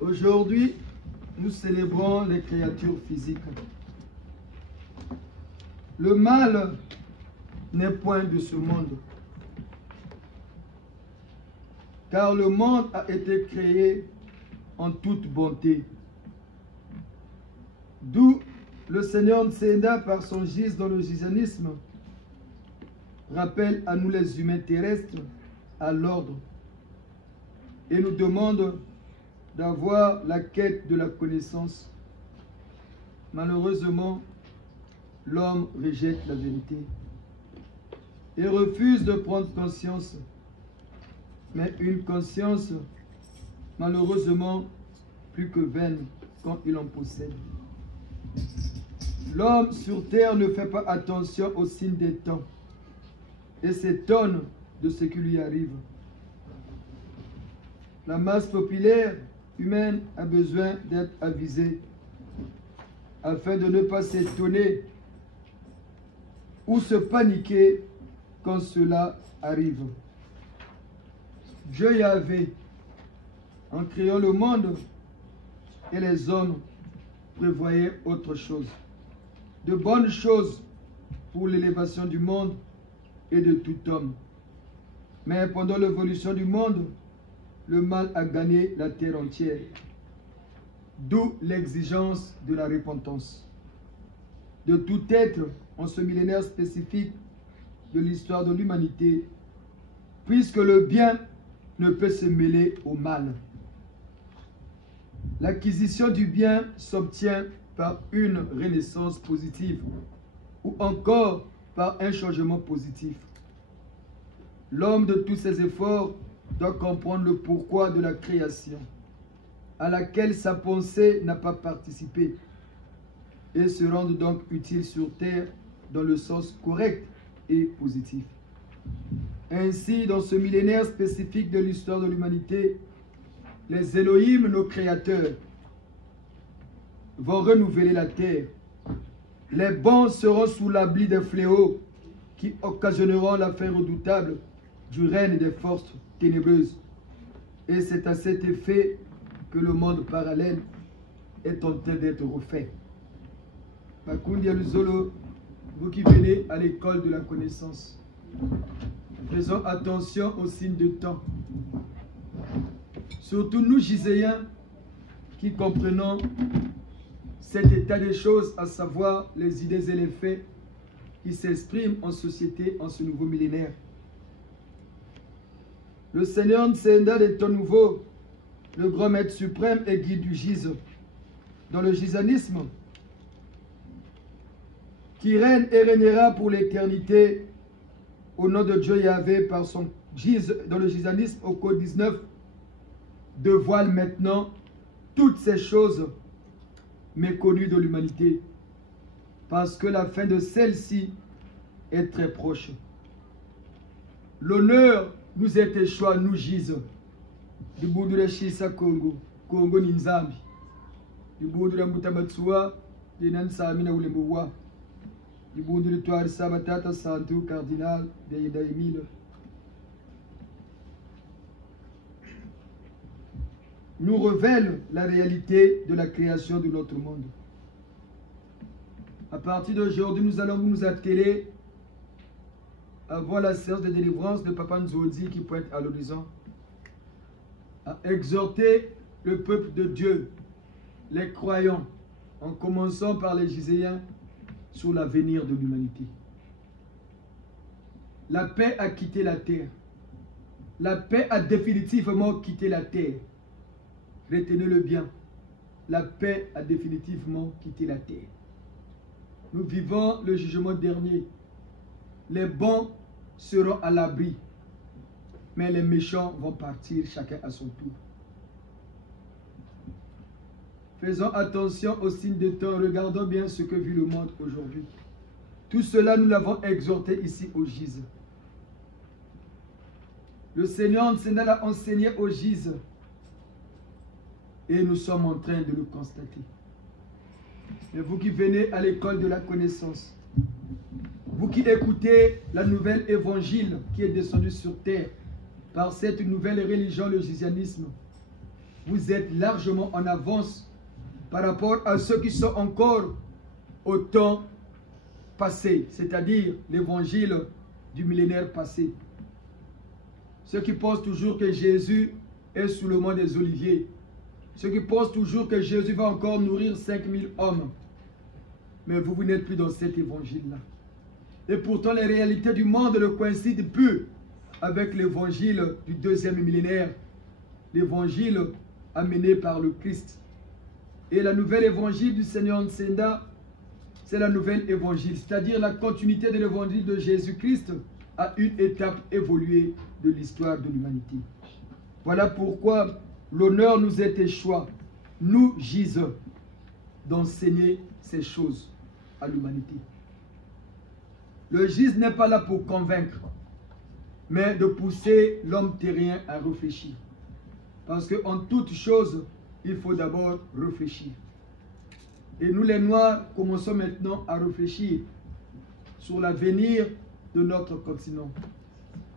Aujourd'hui, nous célébrons les créatures physiques. Le mal n'est point de ce monde, car le monde a été créé en toute bonté. D'où le Seigneur Nsenda, par son gise dans le gisanisme, rappelle à nous les humains terrestres à l'ordre et nous demande d'avoir la quête de la connaissance. Malheureusement, l'homme rejette la vérité et refuse de prendre conscience. Mais une conscience, malheureusement, plus que vaine quand il en possède. L'homme sur terre ne fait pas attention aux signes des temps et s'étonne de ce qui lui arrive. La masse populaire humaine a besoin d'être avisée afin de ne pas s'étonner ou se paniquer quand cela arrive. Dieu Yahvé, en créant le monde et les hommes, prévoyait autre chose. De bonnes choses pour l'élévation du monde et de tout homme. Mais pendant l'évolution du monde, le mal a gagné la terre entière. D'où l'exigence de la repentance de tout être en ce millénaire spécifique de l'histoire de l'humanité, puisque le bien ne peut se mêler au mal. L'acquisition du bien s'obtient par une renaissance positive ou encore par un changement positif. L'homme de tous ses efforts doit comprendre le pourquoi de la création, à laquelle sa pensée n'a pas participé, et se rendre donc utile sur terre dans le sens correct et positif. Ainsi, dans ce millénaire spécifique de l'histoire de l'humanité, les Elohim, nos créateurs, vont renouveler la terre. Les bons seront sous l'abri des fléaux qui occasionneront la fin redoutable du règne des forces ténébreuses. Et c'est à cet effet que le monde parallèle est en train d'être refait. Makundi Aluzolo, vous qui venez à l'école de la connaissance, faisons attention aux signes de temps. Surtout nous, Giséens, qui comprenons cet état des choses, à savoir les idées et les faits qui s'expriment en société en ce nouveau millénaire. Le Seigneur Nsenda des temps nouveaux, le grand maître suprême et guide du gise, dans le gisanisme, qui règne et régnera pour l'éternité au nom de Dieu Yahvé par son gise dans le gisanisme au code 19, dévoile maintenant toutes ces choses méconnues de l'humanité, parce que la fin de celle-ci est très proche. L'honneur nous est échoua, nous gise. Du bout de la Shisa Congo, Congo Ninzambi. Du bout de la Mutabatsua, de Nansamina Oulemboua. Du bout de l'Étoile Sabatata Santou, cardinal de Yeda Emile. Nous révèle la réalité de la création de notre monde. À partir d'aujourd'hui, nous allons nous atteler avant la séance de délivrance de Papa Nzodi qui pointe à l'horizon, à exhorter le peuple de Dieu, les croyants, en commençant par les Giséens, sur l'avenir de l'humanité. La paix a quitté la terre. La paix a définitivement quitté la terre. Retenez-le bien. La paix a définitivement quitté la terre. Nous vivons le jugement dernier. Les bons seront à l'abri, mais les méchants vont partir chacun à son tour. Faisons attention aux signes de temps. Regardons bien ce que vit le monde aujourd'hui. Tout cela, nous l'avons exhorté ici au gise. Le Seigneur Nsenda l'a enseigné au gise. Et nous sommes en train de le constater. Et vous qui venez à l'école de la connaissance, vous qui écoutez la nouvelle évangile qui est descendue sur terre par cette nouvelle religion, le gizianisme, vous êtes largement en avance par rapport à ceux qui sont encore au temps passé, c'est-à-dire l'évangile du millénaire passé. Ceux qui pensent toujours que Jésus est sous le mont des Oliviers, ceux qui pensent toujours que Jésus va encore nourrir 5000 hommes, mais vous n'êtes plus dans cet évangile-là. Et pourtant, les réalités du monde ne coïncident plus avec l'évangile du deuxième millénaire, l'évangile amené par le Christ. Et la nouvelle évangile du Seigneur Nsenda, c'est la nouvelle évangile, c'est-à-dire la continuité de l'évangile de Jésus-Christ à une étape évoluée de l'histoire de l'humanité. Voilà pourquoi l'honneur nous est échoit, nous gisons, d'enseigner ces choses à l'humanité. Le gise n'est pas là pour convaincre, mais de pousser l'homme terrien à réfléchir. Parce qu'en toute chose, il faut d'abord réfléchir. Et nous les Noirs commençons maintenant à réfléchir sur l'avenir de notre continent,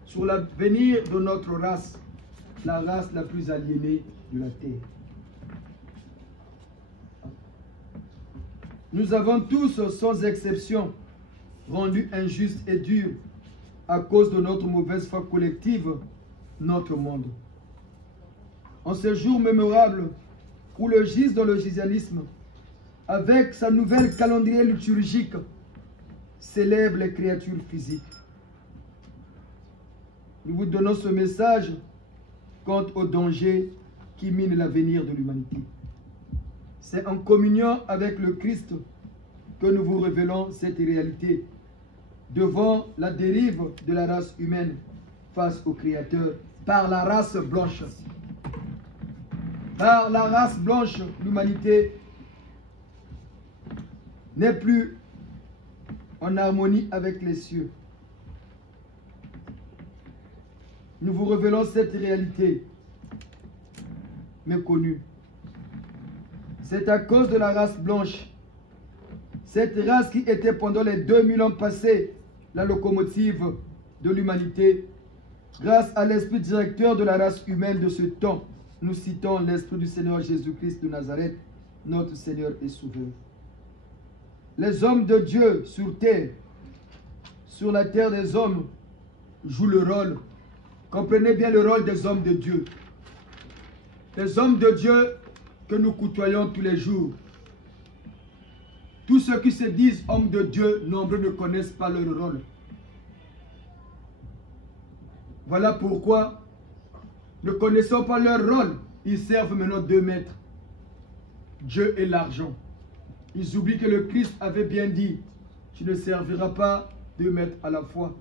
sur l'avenir de notre race, la race la plus aliénée de la terre. Nous avons tous, sans exception, rendu injuste et dur à cause de notre mauvaise foi collective, notre monde. En ce jour mémorable où le gise dans le gizianisme, avec sa nouvelle calendrier liturgique, célèbre les créatures physiques. Nous vous donnons ce message quant au danger qui mine l'avenir de l'humanité. C'est en communion avec le Christ que nous vous révélons cette réalité devant la dérive de la race humaine face au Créateur par la race blanche. Par la race blanche, l'humanité n'est plus en harmonie avec les cieux. Nous vous révélons cette réalité méconnue. C'est à cause de la race blanche, cette race qui était pendant les 2000 ans passés la locomotive de l'humanité, grâce à l'esprit directeur de la race humaine de ce temps, nous citons l'esprit du Seigneur Jésus-Christ de Nazareth, notre Seigneur et Sauveur. Les hommes de Dieu sur terre, sur la terre des hommes, jouent le rôle. Comprenez bien le rôle des hommes de Dieu. Les hommes de Dieu que nous côtoyons tous les jours. Tous ceux qui se disent hommes de Dieu, nombreux ne connaissent pas leur rôle. Voilà pourquoi, ne connaissant pas leur rôle, ils servent maintenant deux maîtres, Dieu et l'argent. Ils oublient que le Christ avait bien dit, tu ne serviras pas deux maîtres à la fois.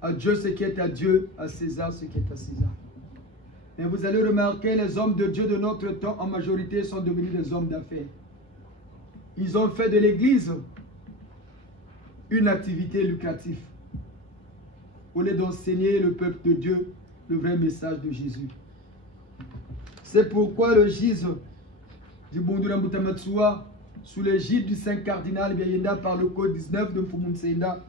À Dieu ce qui est à Dieu, à César ce qui est à César. Et vous allez remarquer, les hommes de Dieu de notre temps, en majorité, sont devenus des hommes d'affaires. Ils ont fait de l'Église une activité lucrative, au lieu d'enseigner le peuple de Dieu le vrai message de Jésus. C'est pourquoi le gise du Bondura Mutamatsua, sous l'égide du Saint Cardinal Biayenda par le Code 19 de Mfumuntsenda,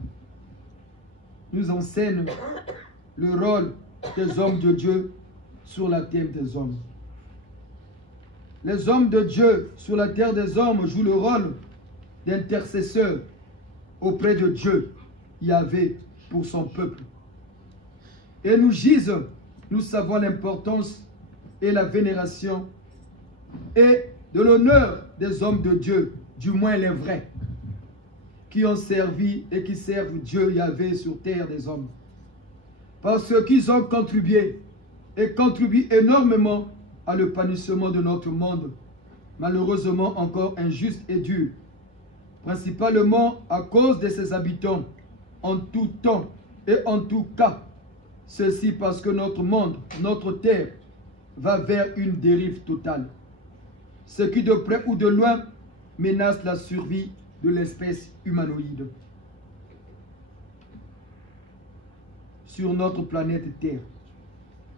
nous enseigne le rôle des hommes de Dieu sur la terre des hommes. Les hommes de Dieu sur la terre des hommes jouent le rôle d'intercesseurs auprès de Dieu, Yahvé, pour son peuple. Et nous gisons, nous savons l'importance et la vénération et de l'honneur des hommes de Dieu, du moins les vrais, qui ont servi et qui servent Dieu Yahvé sur terre des hommes. Parce qu'ils ont contribué et contribuent énormément à l'épanouissement de notre monde, malheureusement encore injuste et dur, principalement à cause de ses habitants, en tout temps et en tout cas. Ceci parce que notre monde, notre terre, va vers une dérive totale. Ce qui de près ou de loin menace la survie de l'espèce humanoïde sur notre planète Terre.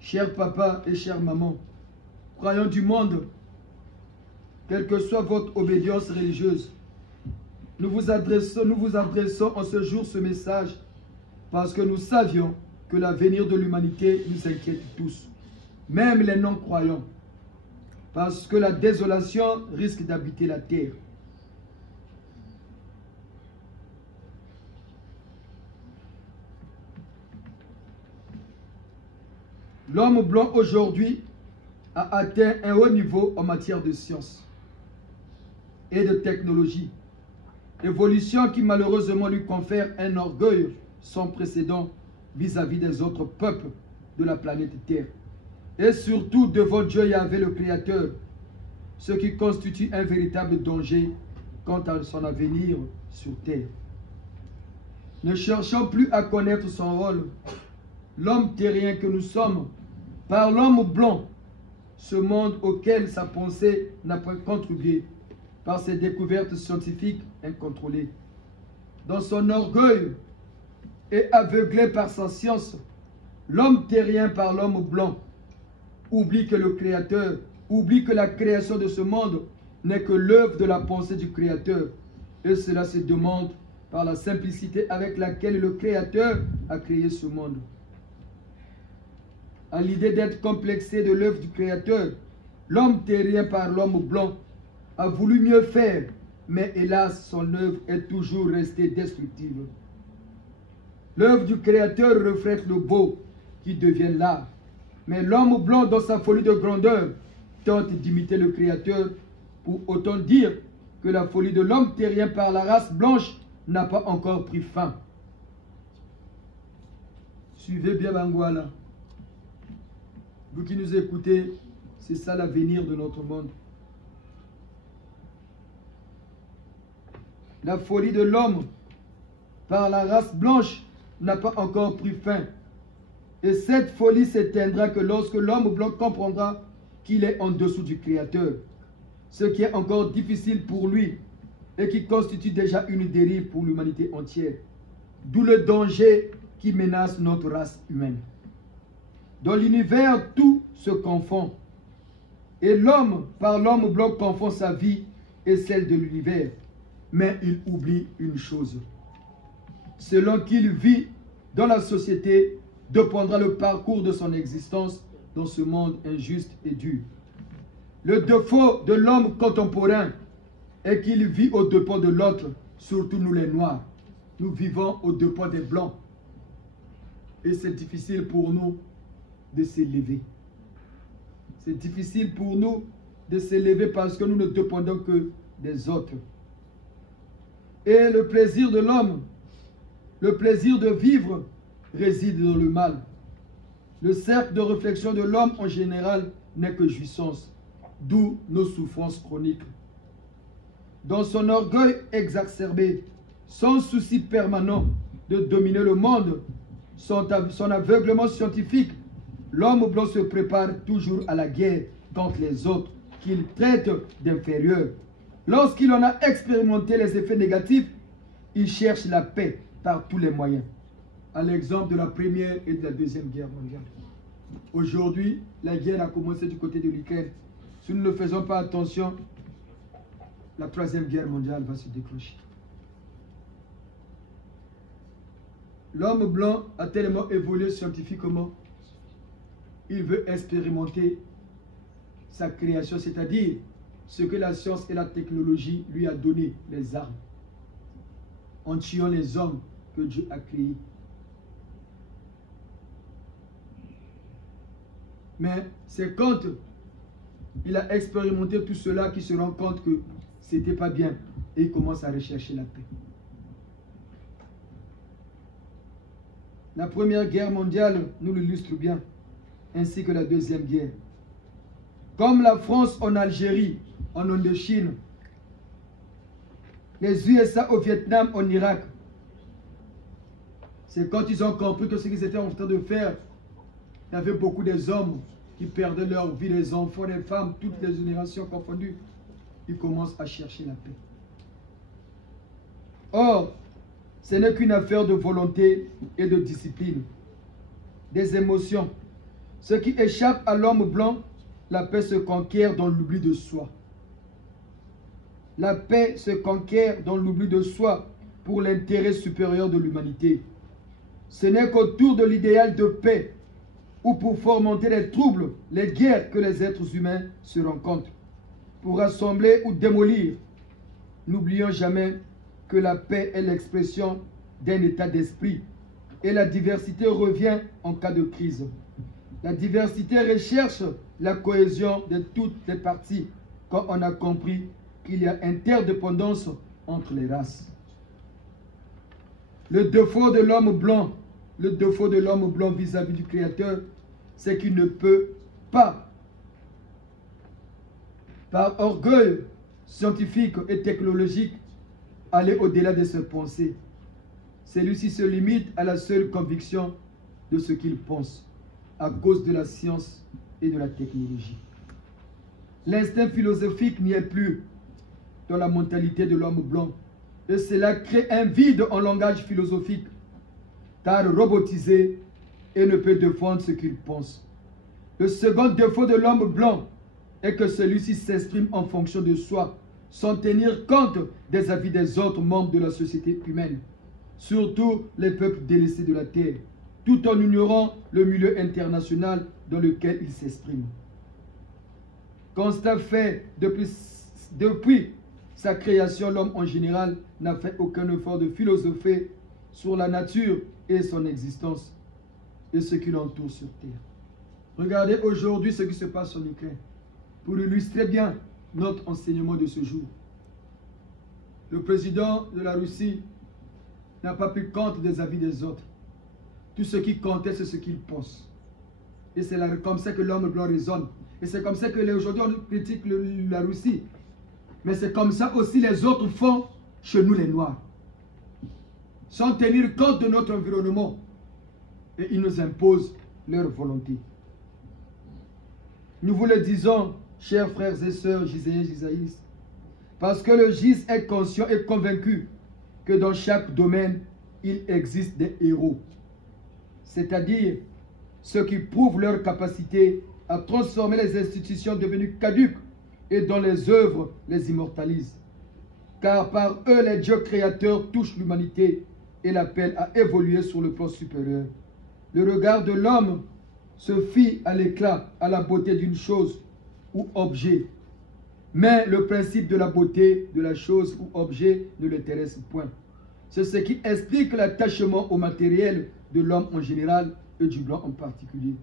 Chers papas et chères mamans, croyants du monde, quelle que soit votre obédience religieuse, nous vous adressons en ce jour ce message parce que nous savions que l'avenir de l'humanité nous inquiète tous, même les non-croyants, parce que la désolation risque d'habiter la terre. L'homme blanc aujourd'hui a atteint un haut niveau en matière de science et de technologie, évolution qui malheureusement lui confère un orgueil sans précédent vis-à-vis des autres peuples de la planète Terre, et surtout devant Dieu Yahvé le Créateur, ce qui constitue un véritable danger quant à son avenir sur Terre. Ne cherchons plus à connaître son rôle, l'homme terrien que nous sommes, par l'homme blanc, ce monde auquel sa pensée n'a pas contribué par ses découvertes scientifiques incontrôlées. Dans son orgueil et aveuglé par sa science, l'homme terrien par l'homme blanc oublie que le Créateur, oublie que la création de ce monde n'est que l'œuvre de la pensée du Créateur. Et cela se demande par la simplicité avec laquelle le Créateur a créé ce monde. À l'idée d'être complexé de l'œuvre du Créateur, l'homme terrien par l'homme blanc a voulu mieux faire, mais hélas, son œuvre est toujours restée destructive. L'œuvre du Créateur reflète le beau qui devient l'art. Mais l'homme blanc, dans sa folie de grandeur, tente d'imiter le Créateur, pour autant dire que la folie de l'homme terrien par la race blanche n'a pas encore pris fin. Suivez bien Bangwala. Vous qui nous écoutez, c'est ça l'avenir de notre monde. La folie de l'homme par la race blanche n'a pas encore pris fin. Et cette folie s'éteindra que lorsque l'homme blanc comprendra qu'il est en dessous du Créateur, ce qui est encore difficile pour lui et qui constitue déjà une dérive pour l'humanité entière. D'où le danger qui menace notre race humaine. Dans l'univers, tout se confond. Et l'homme, par l'homme blanc, confond sa vie et celle de l'univers. Mais il oublie une chose. Selon qu'il vit dans la société, dépendra le parcours de son existence dans ce monde injuste et dur. Le défaut de l'homme contemporain est qu'il vit aux dépens de l'autre, surtout nous les Noirs. Nous vivons aux dépens des Blancs. Et c'est difficile pour nous de s'élever. C'est difficile pour nous de s'élever parce que nous ne dépendons que des autres. Et le plaisir de l'homme, le plaisir de vivre, réside dans le mal. Le cercle de réflexion de l'homme en général n'est que jouissance, d'où nos souffrances chroniques. Dans son orgueil exacerbé, son souci permanent de dominer le monde, son aveuglement scientifique, l'homme blanc se prépare toujours à la guerre contre les autres qu'il traite d'inférieurs. Lorsqu'il en a expérimenté les effets négatifs, il cherche la paix par tous les moyens. À l'exemple de la Première et de la Deuxième Guerre mondiale. Aujourd'hui, la guerre a commencé du côté de l'Ukraine. Si nous ne faisons pas attention, la Troisième Guerre mondiale va se déclencher. L'homme blanc a tellement évolué scientifiquement, il veut expérimenter sa création, c'est-à-dire ce que la science et la technologie lui a donné, les armes, en tuant les hommes que Dieu a créés. Mais c'est quand il a expérimenté tout cela qu'il se rend compte que ce n'était pas bien et il commence à rechercher la paix. La Première Guerre mondiale nous l'illustre bien, ainsi que la Deuxième Guerre. Comme la France en Algérie, en Indochine, les USA au Vietnam, en Irak. C'est quand ils ont compris que ce qu'ils étaient en train de faire, il y avait beaucoup des hommes qui perdaient leur vie, les enfants, les femmes, toutes les générations confondues. Ils commencent à chercher la paix. Or, ce n'est qu'une affaire de volonté et de discipline, des émotions. Ce qui échappe à l'homme blanc, la paix se conquiert dans l'oubli de soi. La paix se conquiert dans l'oubli de soi pour l'intérêt supérieur de l'humanité. Ce n'est qu'autour de l'idéal de paix ou pour fomenter les troubles, les guerres que les êtres humains se rencontrent, pour rassembler ou démolir. N'oublions jamais que la paix est l'expression d'un état d'esprit et la diversité revient en cas de crise. La diversité recherche la cohésion de toutes les parties quand on a compris qu'il y a interdépendance entre les races. Le défaut de l'homme blanc, vis-à-vis du Créateur, c'est qu'il ne peut pas, par orgueil scientifique et technologique, aller au-delà de ses pensées. Celui-ci se limite à la seule conviction de ce qu'il pense, à cause de la science et de la technologie. L'instinct philosophique n'y est plus dans la mentalité de l'homme blanc, et cela crée un vide en langage philosophique, car robotisé et ne peut défendre ce qu'il pense. Le second défaut de l'homme blanc est que celui-ci s'exprime en fonction de soi, sans tenir compte des avis des autres membres de la société humaine, surtout les peuples délaissés de la terre, tout en ignorant le milieu international dans lequel il s'exprime. Constat fait, depuis sa création, l'homme en général n'a fait aucun effort de philosopher sur la nature et son existence et ce qui l'entoure sur terre. Regardez aujourd'hui ce qui se passe en Ukraine pour illustrer bien notre enseignement de ce jour. Le président de la Russie n'a pas pris compte des avis des autres. Tout ce qui comptait, c'est ce qu'il pense. Et c'est comme ça que l'homme blanc raisonne. Et c'est comme ça que aujourd'hui on critique la Russie. Mais c'est comme ça aussi les autres font chez nous les Noirs. Sans tenir compte de notre environnement. Et ils nous imposent leur volonté. Nous vous le disons, chers frères et sœurs giséens, gisaïstes, parce que le GIS est conscient et convaincu que dans chaque domaine, il existe des héros. C'est-à-dire ceux qui prouvent leur capacité à transformer les institutions devenues caduques et dont les œuvres les immortalisent. Car par eux, les dieux créateurs touchent l'humanité et l'appellent à évoluer sur le plan supérieur. Le regard de l'homme se fie à l'éclat, à la beauté d'une chose ou objet. Mais le principe de la beauté de la chose ou objet ne l'intéresse point. C'est ce qui explique l'attachement au matériel de l'homme en général et du blanc en particulier.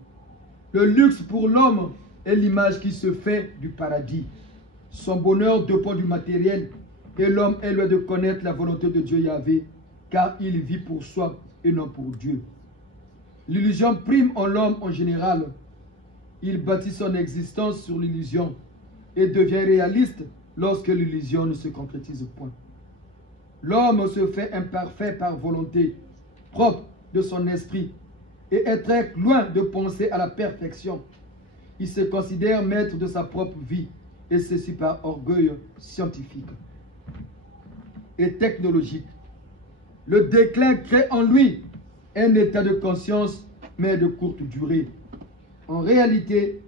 Le luxe pour l'homme est l'image qui se fait du paradis. Son bonheur dépend du matériel et l'homme est loin de connaître la volonté de Dieu Yahvé, car il vit pour soi et non pour Dieu. L'illusion prime en l'homme en général. Il bâtit son existence sur l'illusion et devient réaliste lorsque l'illusion ne se concrétise point. L'homme se fait imparfait par volonté propre de son esprit et est très loin de penser à la perfection. Il se considère maître de sa propre vie et ceci par orgueil scientifique et technologique. Le déclin crée en lui un état de conscience, mais de courte durée. En réalité,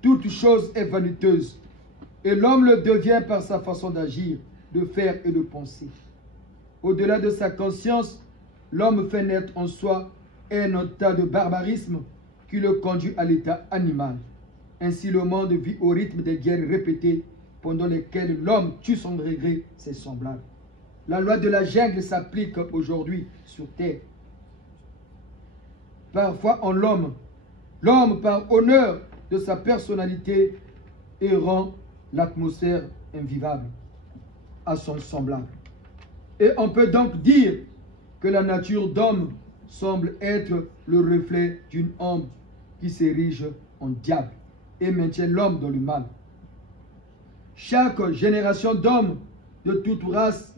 toute chose est vaniteuse, et l'homme le devient par sa façon d'agir, de faire et de penser. Au-delà de sa conscience, l'homme fait naître en soi un état de barbarisme qui le conduit à l'état animal. Ainsi, le monde vit au rythme des guerres répétées pendant lesquelles l'homme tue son regret ses semblables. La loi de la jungle s'applique aujourd'hui sur terre. Parfois en l'homme, par honneur de sa personnalité, rend l'atmosphère invivable à son semblable. Et on peut donc dire que la nature d'homme semble être le reflet d'une ombre qui s'érige en diable et maintient l'homme dans le mal. Chaque génération d'hommes de toute race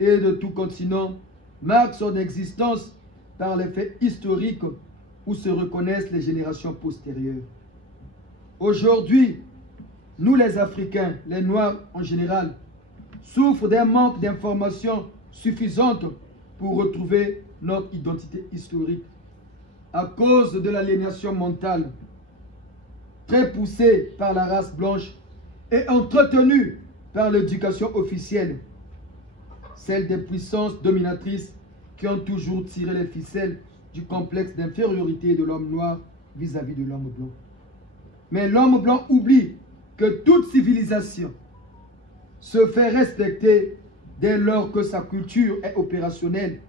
et de tout continent marque son existence par les faits historiques où se reconnaissent les générations postérieures. Aujourd'hui, nous les Africains, les Noirs en général, souffrent d'un manque d'informations suffisantes pour retrouver notre identité historique à cause de l'aliénation mentale très poussée par la race blanche et entretenue par l'éducation officielle, celle des puissances dominatrices qui ont toujours tiré les ficelles du complexe d'infériorité de l'homme noir vis-à-vis de l'homme blanc. Mais l'homme blanc oublie que toute civilisation se fait respecter dès lors que sa culture est opérationnelle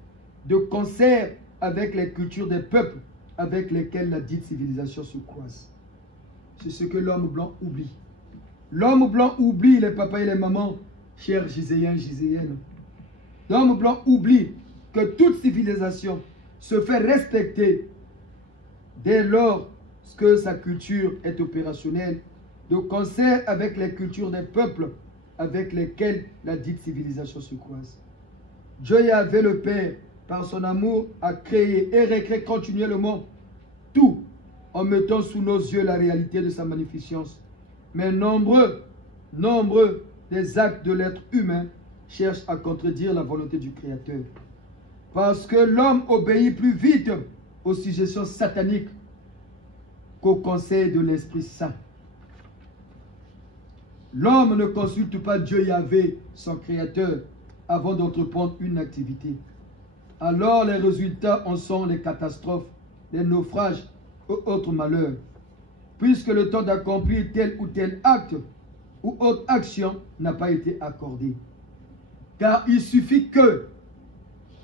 de concert avec les cultures des peuples avec lesquels la dite civilisation se croise. C'est ce que l'homme blanc oublie. L'homme blanc oublie les papas et les mamans, chers Giséens, Giséennes. L'homme blanc oublie que toute civilisation se fait respecter dès lors que sa culture est opérationnelle de concert avec les cultures des peuples avec lesquels la dite civilisation se croise. Dieu Yahvé le Père, par son amour, a créé et recréé continuellement tout en mettant sous nos yeux la réalité de sa magnificence. Mais nombreux des actes de l'être humain cherchent à contredire la volonté du Créateur. Parce que l'homme obéit plus vite aux suggestions sataniques qu'au conseil de l'Esprit Saint. L'homme ne consulte pas Dieu Yahvé, son Créateur, avant d'entreprendre une activité. Alors les résultats en sont les catastrophes, les naufrages ou autres malheurs. Puisque le temps d'accomplir tel ou tel acte ou autre action n'a pas été accordé. Car il suffit que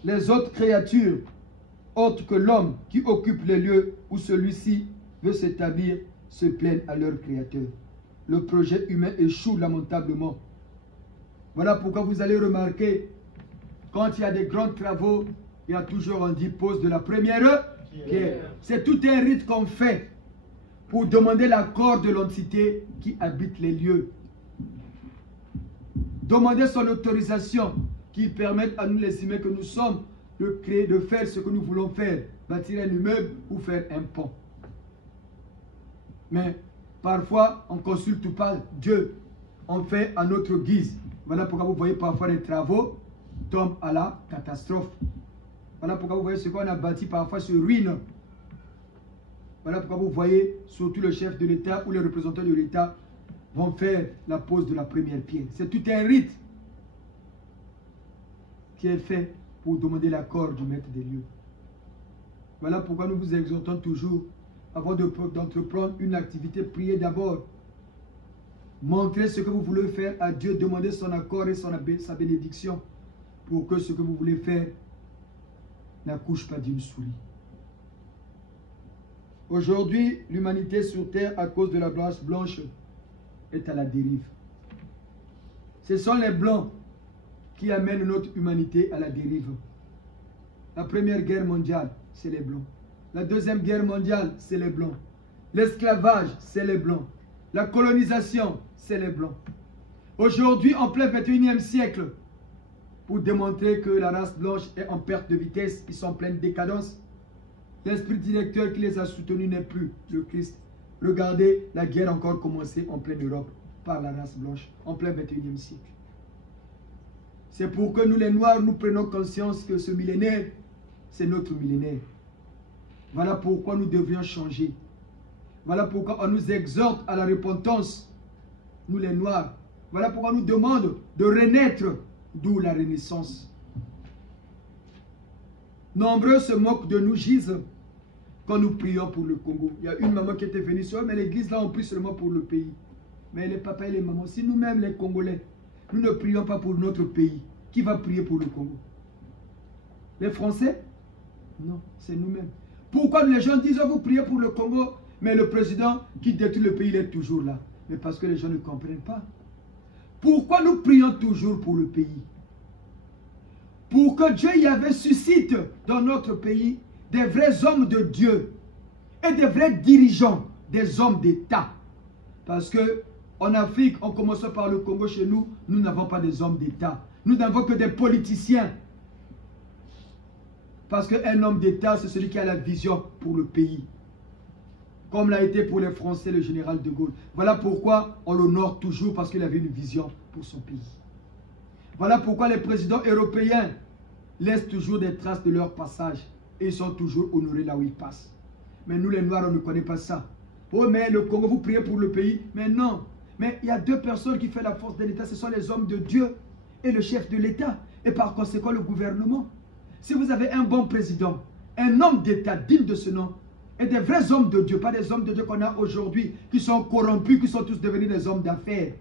les autres créatures, autres que l'homme qui occupe les lieux où celui-ci veut s'établir, se plaignent à leur Créateur. Le projet humain échoue lamentablement. Voilà pourquoi vous allez remarquer, quand il y a des grands travaux, il y a toujours, on dit, pose de la première pierre. C'est tout un rite qu'on fait pour demander l'accord de l'entité qui habite les lieux. Demander son autorisation qui permette à nous les humains que nous sommes de créer, de faire ce que nous voulons faire, bâtir un immeuble ou faire un pont. Mais parfois, on ne consulte pas Dieu. On fait à notre guise. Voilà pourquoi vous voyez parfois les travaux tombent à la catastrophe. Voilà pourquoi vous voyez ce qu'on a bâti parfois se ruine. Voilà pourquoi vous voyez surtout le chef de l'État ou les représentants de l'État vont faire la pose de la première pierre. C'est tout un rite qui est fait pour demander l'accord du maître des lieux. Voilà pourquoi nous vous exhortons toujours, avant d'entreprendre une activité, priez d'abord. Montrez ce que vous voulez faire à Dieu, demandez son accord et sa bénédiction pour que ce que vous voulez faire n'accouche pas d'une souris. Aujourd'hui, l'humanité sur terre, à cause de la race blanche, est à la dérive. Ce sont les blancs qui amènent notre humanité à la dérive. La première guerre mondiale, c'est les blancs. La deuxième guerre mondiale, c'est les blancs. L'esclavage, c'est les blancs. La colonisation, c'est les blancs. Aujourd'hui, en plein 21e siècle, pour démontrer que la race blanche est en perte de vitesse, ils sont en pleine décadence, l'esprit directeur qui les a soutenus n'est plus le Christ. Regardez, la guerre a encore commencé en pleine Europe par la race blanche, en plein 21e siècle. C'est pour que nous les Noirs, nous prenons conscience que ce millénaire, c'est notre millénaire. Voilà pourquoi nous devrions changer. Voilà pourquoi on nous exhorte à la repentance, nous les Noirs. Voilà pourquoi on nous demande de renaître, d'où la renaissance. Nombreux se moquent de nous, gisent, quand nous prions pour le Congo. Il y a une maman qui était venue sur, mais l'église là, on prie seulement pour le pays. Mais les papas et les mamans, si nous-mêmes les Congolais, nous ne prions pas pour notre pays, qui va prier pour le Congo? Les Français? Non, c'est nous-mêmes. Pourquoi les gens disent, oh, vous priez pour le Congo, mais le président qui détruit le pays, il est toujours là? Mais parce que les gens ne comprennent pas. Pourquoi nous prions toujours pour le pays? Pour que Dieu Yahvé suscite dans notre pays des vrais hommes de Dieu et des vrais dirigeants, des hommes d'État. Parce que en Afrique, en commençant par le Congo chez nous, nous n'avons pas des hommes d'État. Nous n'avons que des politiciens. Parce qu'un homme d'État, c'est celui qui a la vision pour le pays. Comme l'a été pour les Français, le général de Gaulle. Voilà pourquoi on l'honore toujours, parce qu'il avait une vision pour son pays. Voilà pourquoi les présidents européens laissent toujours des traces de leur passage. Et ils sont toujours honorés là où ils passent. Mais nous les Noirs, on ne connaît pas ça. Oh, mais le Congo, vous priez pour le pays. Mais non. Mais il y a deux personnes qui font la force de l'État. Ce sont les hommes de Dieu et le chef de l'État. Et par conséquent, le gouvernement. Si vous avez un bon président, un homme d'État digne de ce nom, et des vrais hommes de Dieu, pas des hommes de Dieu qu'on a aujourd'hui, qui sont corrompus, qui sont tous devenus des hommes d'affaires,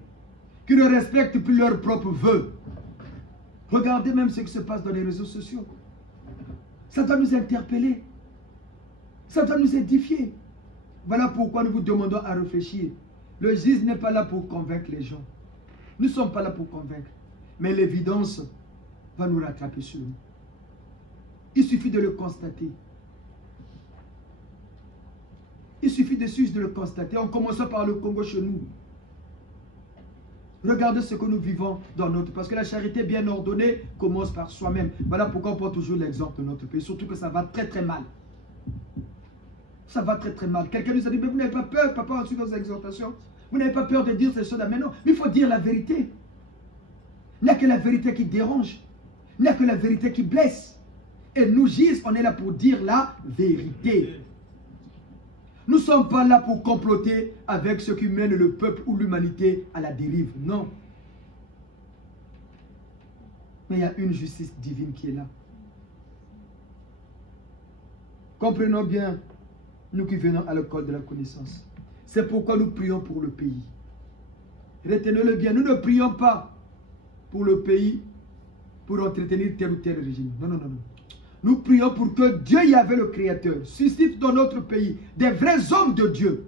qui ne respectent plus leurs propres vœux. Regardez même ce qui se passe dans les réseaux sociaux. Ça doit nous interpeller. Ça doit nous édifier. Voilà pourquoi nous vous demandons à réfléchir. Le juge n'est pas là pour convaincre les gens. Nous ne sommes pas là pour convaincre. Mais l'évidence va nous rattraper sur nous. Il suffit de le constater. Il suffit de le constater. En commençant par le Congo chez nous. Regardez ce que nous vivons dans notre... Parce que la charité bien ordonnée commence par soi-même. Voilà pourquoi on prend toujours l'exemple de notre pays. Surtout que ça va très très mal. Ça va très très mal. Quelqu'un nous a dit, mais vous n'avez pas peur, papa, en dessous de vos exhortations. Vous n'avez pas peur de dire ces choses-là. Mais non, il faut dire la vérité. Il n'y a que la vérité qui dérange. Il n'y a que la vérité qui blesse. Et nous, Gis, on est là pour dire la vérité. Nous ne sommes pas là pour comploter avec ceux qui mènent le peuple ou l'humanité à la dérive. Non. Mais il y a une justice divine qui est là. Comprenons bien, nous qui venons à l'école de la connaissance. C'est pourquoi nous prions pour le pays. Retenez-le bien, nous ne prions pas pour le pays pour entretenir tel ou tel régime. Non, non, non, non. Nous prions pour que Dieu, Yahvé le Créateur, suscite dans notre pays des vrais hommes de Dieu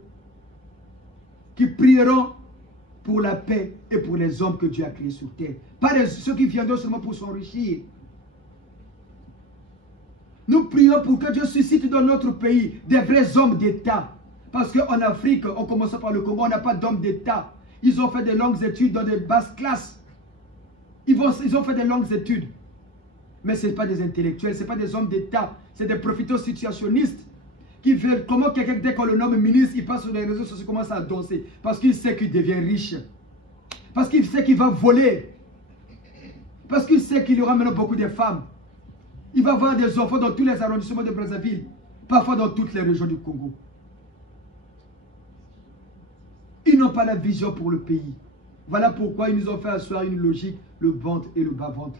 qui prieront pour la paix et pour les hommes que Dieu a créés sur terre. Pas ceux qui viendront seulement pour s'enrichir. Nous prions pour que Dieu suscite dans notre pays des vrais hommes d'État. Parce qu'en Afrique, en commençant par le Congo, on n'a pas d'hommes d'État. Ils ont fait des longues études dans des basses classes. Ils ont fait des longues études. Mais ce n'est pas des intellectuels, ce n'est pas des hommes d'État. C'est des profiteurs situationnistes qui veulent, comment quelqu'un, dès qu'on le nomme ministre, il passe sur les réseaux sociaux, commence à danser. Parce qu'il sait qu'il devient riche. Parce qu'il sait qu'il va voler. Parce qu'il sait qu'il y aura maintenant beaucoup de femmes. Il va avoir des enfants dans tous les arrondissements de Brazzaville. Parfois dans toutes les régions du Congo. Ils n'ont pas la vision pour le pays. Voilà pourquoi ils nous ont fait asseoir une logique, le ventre et le bas-ventre.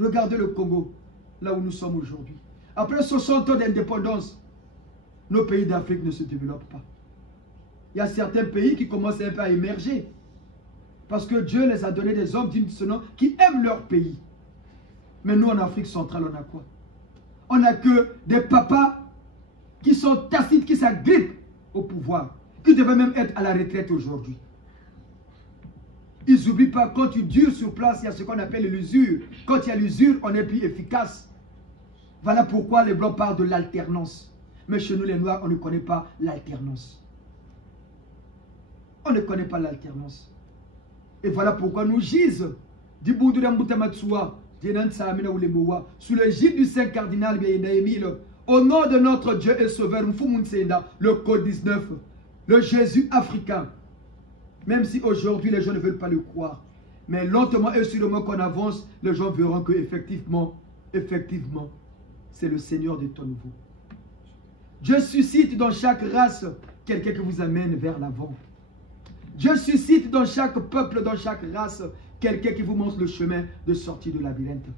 Regardez le Congo, là où nous sommes aujourd'hui. Après 60 ans d'indépendance, nos pays d'Afrique ne se développent pas. Il y a certains pays qui commencent un peu à émerger. Parce que Dieu les a donné des hommes dignes de ce nom qui aiment leur pays. Mais nous, en Afrique centrale, on a quoi? On n'a que des papas qui sont tacites, qui s'agrippent au pouvoir, qui devaient même être à la retraite aujourd'hui. Ils n'oublient pas, quand tu dures sur place, il y a ce qu'on appelle l'usure. Quand il y a l'usure, on est plus efficace. Voilà pourquoi les Blancs parlent de l'alternance. Mais chez nous, les Noirs, on ne connaît pas l'alternance. On ne connaît pas l'alternance. Et voilà pourquoi nous gisons sous le gîte du Saint Cardinal au nom de notre Dieu et Sauveur, le Code 19, le Jésus africain. Même si aujourd'hui les gens ne veulent pas le croire. Mais lentement et sûrement qu'on avance, les gens verront que effectivement, c'est le Seigneur des temps nouveaux. Dieu suscite dans chaque race quelqu'un qui vous amène vers l'avant. Dieu suscite dans chaque peuple, dans chaque race, quelqu'un qui vous montre le chemin de sortie du labyrinthe.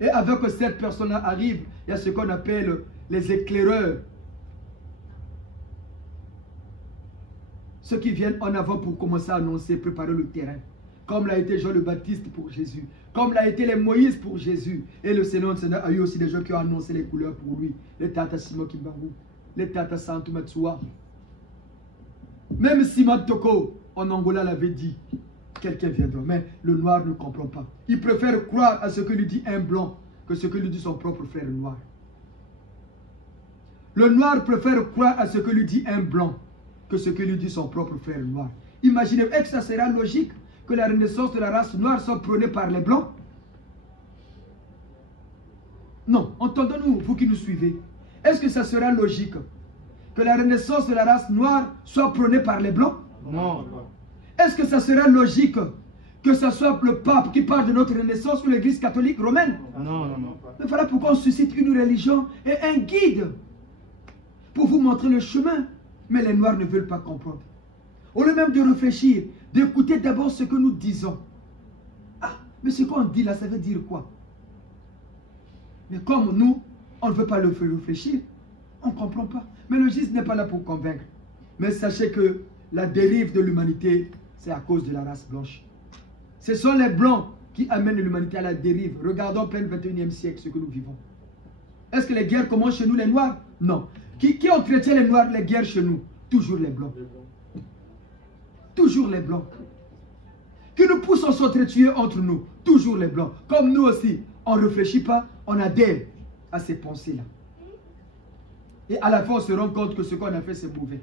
Et avant que cette personne-là arrive, il y a ce qu'on appelle les éclaireurs. Ceux qui viennent en avant pour commencer à annoncer, préparer le terrain. Comme l'a été Jean le Baptiste pour Jésus. Comme l'a été les Moïse pour Jésus. Et le Seigneur a eu aussi des gens qui ont annoncé les couleurs pour lui. Les Tata Simon Kimbangu. Les Tata Santo Matsua. Même Simon Toko, en Angola, l'avait dit. Quelqu'un viendra. Mais le noir ne comprend pas. Il préfère croire à ce que lui dit un blanc que ce que lui dit son propre frère noir. Le noir préfère croire à ce que lui dit un blanc que ce que lui dit son propre frère noir. Imaginez, est-ce que ça sera logique que la renaissance de la race noire soit prônée par les blancs? Non, entendons-nous, vous qui nous suivez. Est-ce que ça sera logique que la renaissance de la race noire soit prônée par les blancs? Non. Est-ce que ça sera logique que ce soit le pape qui parle de notre renaissance ou l'église catholique romaine? Non. Mais voilà pourquoi on suscite une religion et un guide pour vous montrer le chemin. Mais les Noirs ne veulent pas comprendre. Au lieu même de réfléchir, d'écouter d'abord ce que nous disons. Ah, mais ce qu'on dit là, ça veut dire quoi? Mais comme nous, on ne veut pas le faire réfléchir, on ne comprend pas. Mais le juge n'est pas là pour convaincre. Mais sachez que la dérive de l'humanité, c'est à cause de la race blanche. Ce sont les blancs qui amènent l'humanité à la dérive. Regardons en plein 21e siècle ce que nous vivons. Est-ce que les guerres commencent chez nous, les noirs? Non. Qui entretient les noirs, les guerres chez nous? Toujours les blancs. Toujours les blancs. Qui nous poussent à s'entretuer entre nous? Toujours les blancs. Comme nous aussi, on ne réfléchit pas, on adhère à ces pensées-là. Et à la fin, on se rend compte que ce qu'on a fait, c'est mauvais.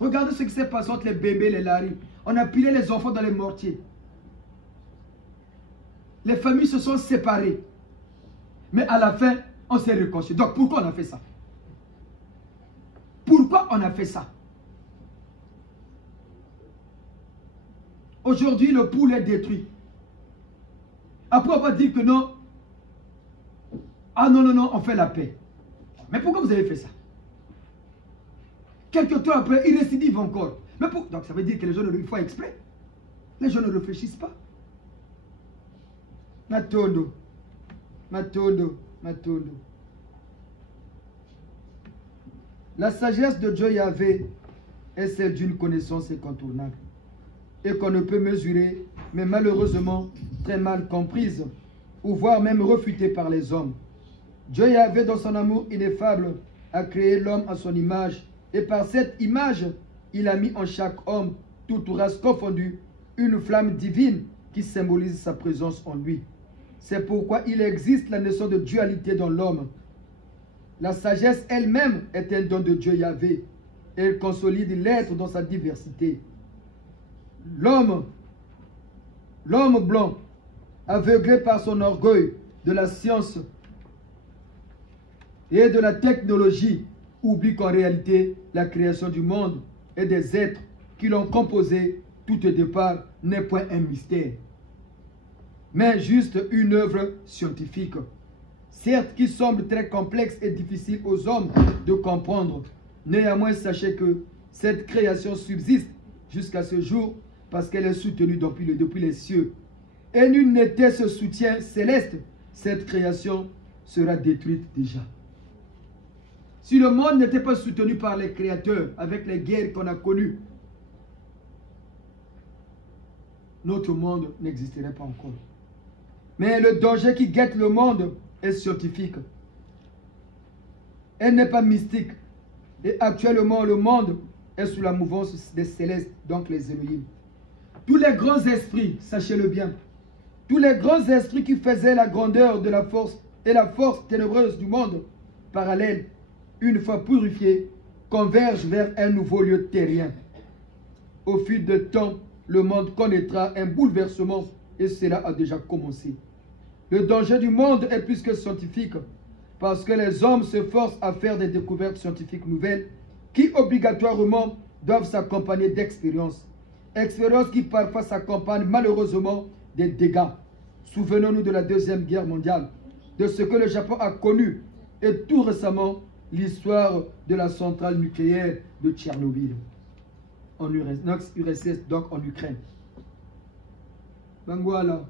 Regardez ce qui s'est passé entre les bébés, les laris. On a pilé les enfants dans les mortiers. Les familles se sont séparées. Mais à la fin, on s'est réconcilié. Donc pourquoi on a fait ça? Pourquoi on a fait ça? Aujourd'hui, le pouls est détruit. Après, on va dire que non. Ah non, non, non, on fait la paix. Mais pourquoi vous avez fait ça? Quelques temps après, ils récidivent encore. Mais donc ça veut dire que les gens ne font exprès. Les gens ne réfléchissent pas. Matondo. Matondo. Matondo. La sagesse de Dieu Yahvé est celle d'une connaissance incontournable et qu'on ne peut mesurer, mais malheureusement très mal comprise, ou voire même refutée par les hommes. Dieu Yahvé, dans son amour ineffable, a créé l'homme à son image, et par cette image, il a mis en chaque homme, toute race confondue, une flamme divine qui symbolise sa présence en lui. C'est pourquoi il existe la notion de dualité dans l'homme. La sagesse elle-même est un don de Dieu Yahvé. Elle consolide l'être dans sa diversité. L'homme blanc, aveuglé par son orgueil de la science et de la technologie, oublie qu'en réalité, la création du monde et des êtres qui l'ont composé tout au départ n'est point un mystère, mais juste une œuvre scientifique, certes qui semble très complexe et difficile aux hommes de comprendre. Néanmoins, sachez que cette création subsiste jusqu'à ce jour parce qu'elle est soutenue depuis les cieux. Et nul n'était ce soutien céleste, cette création sera détruite déjà. Si le monde n'était pas soutenu par les créateurs avec les guerres qu'on a connues, notre monde n'existerait pas encore. Mais le danger qui guette le monde est scientifique. Elle n'est pas mystique. Et actuellement, le monde est sous la mouvance des célestes, donc les Elohim. Tous les grands esprits, sachez-le bien, tous les grands esprits qui faisaient la grandeur de la force et la force ténébreuse du monde parallèle, une fois purifiés, convergent vers un nouveau lieu terrien. Au fil du temps, le monde connaîtra un bouleversement et cela a déjà commencé. Le danger du monde est plus que scientifique parce que les hommes se forcent à faire des découvertes scientifiques nouvelles qui obligatoirement doivent s'accompagner d'expériences. Expériences qui parfois s'accompagnent malheureusement des dégâts. Souvenons-nous de la Deuxième Guerre mondiale, de ce que le Japon a connu et tout récemment l'histoire de la centrale nucléaire de Tchernobyl en URSS, donc en Ukraine. Donc voilà,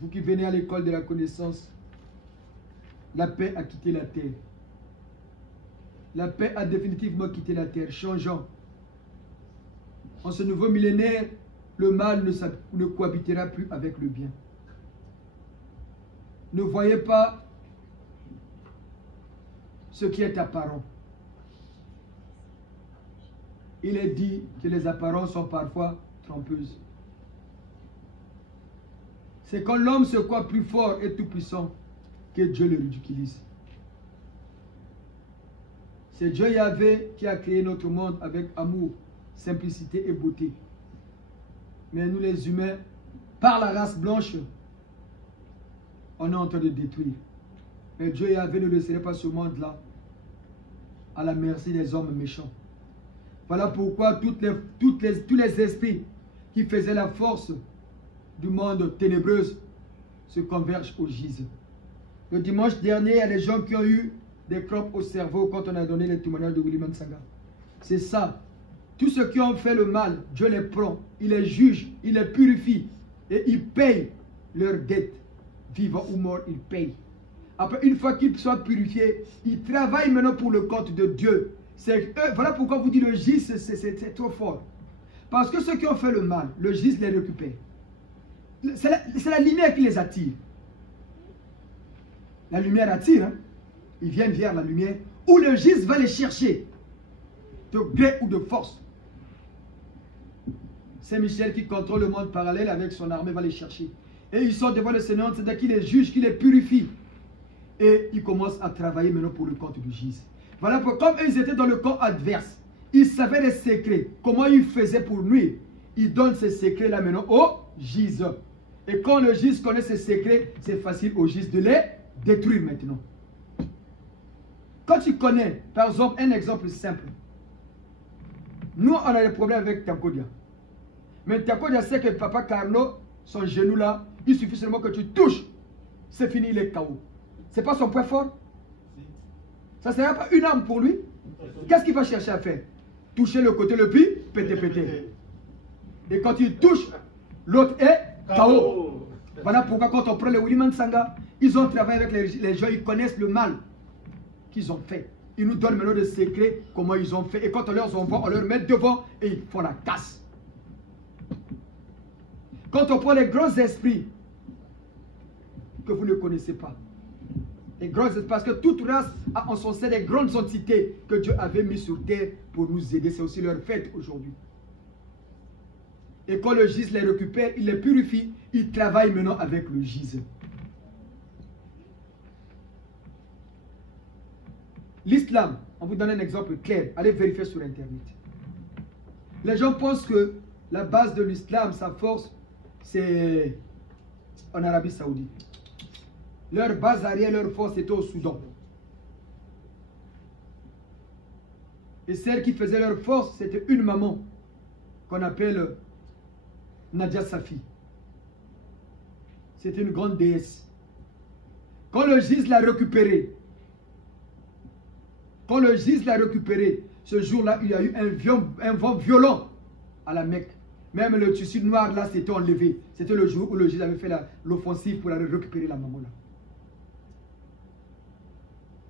vous qui venez à l'école de la connaissance, la paix a quitté la terre. La paix a définitivement quitté la terre, changeant. En ce nouveau millénaire, le mal ne cohabitera plus avec le bien. Ne voyez pas ce qui est apparent. Il est dit que les apparences sont parfois trompeuses. C'est quand l'homme se croit plus fort et tout puissant que Dieu le ridiculise. C'est Dieu Yahvé qui a créé notre monde avec amour, simplicité et beauté. Mais nous les humains, par la race blanche, on est en train de détruire. Mais Dieu Yahvé ne laisserait pas ce monde-là à la merci des hommes méchants. Voilà pourquoi tous les esprits qui faisaient la force du monde ténébreuse se convergent au gîte. Le dimanche dernier, il y a des gens qui ont eu des crampes au cerveau quand on a donné les témoignages de William Sanga. C'est ça. Tous ceux qui ont fait le mal, Dieu les prend, il les juge, il les purifie et il paye leurs dettes. Vivants ou morts, il paye. Après, une fois qu'ils soient purifiés, ils travaillent maintenant pour le compte de Dieu. Voilà pourquoi vous dites le gis, c'est trop fort. Parce que ceux qui ont fait le mal, le gis les récupère. C'est la lumière qui les attire. La lumière attire. Hein? Ils viennent vers la lumière. Où le gis va les chercher. De gré ou de force. C'est Michel qui contrôle le monde parallèle avec son armée, va les chercher. Et ils sont devant le Seigneur, c'est-à-dire qu'il les juge, qu'il les purifie. Et ils commencent à travailler maintenant pour le compte du gis. Voilà pourquoi, comme ils étaient dans le camp adverse, ils savaient les secrets, comment ils faisaient pour nuire. Ils donnent ces secrets-là maintenant au gis. Et quand le gis connaît ces secrets, c'est facile au gis de les détruire maintenant. Quand tu connais, par exemple, un exemple simple. Nous, on a des problèmes avec Takodia. Mais Takodia sait que Papa Carlo, son genou là, il suffit seulement que tu touches. C'est fini, il est KO. Ce n'est pas son point fort. Ça ne sera pas une arme pour lui. Qu'est-ce qu'il va chercher à faire? Toucher le côté le plus, péter. Et quand il touche, l'autre est KO. Voilà pourquoi quand on prend les Williman Sanga, ils ont travaillé avec les gens, ils connaissent le mal qu'ils ont fait. Ils nous donnent maintenant des secrets, comment ils ont fait. Et quand on leur envoie, on leur met devant et ils font la casse. Quand on prend les grands esprits que vous ne connaissez pas, les grands esprits, parce que toute race a en son sein des grandes entités que Dieu avait mis sur terre pour nous aider. C'est aussi leur fête aujourd'hui. Et quand le gis les récupère, il les purifie, il travaille maintenant avec le gis. L'islam, on vous donne un exemple clair, allez vérifier sur internet. Les gens pensent que la base de l'islam, sa force, c'est en Arabie Saoudite. Leur base arrière, leur force était au Soudan. Et celle qui faisait leur force, c'était une maman qu'on appelle Nadia Safi. C'était une grande déesse. Quand le gis l'a récupéré, ce jour-là, il y a eu un vent violent à la Mecque. Même le tissu noir là, c'était enlevé. C'était le jour où le gis avait fait l'offensive pour aller récupérer la maman là.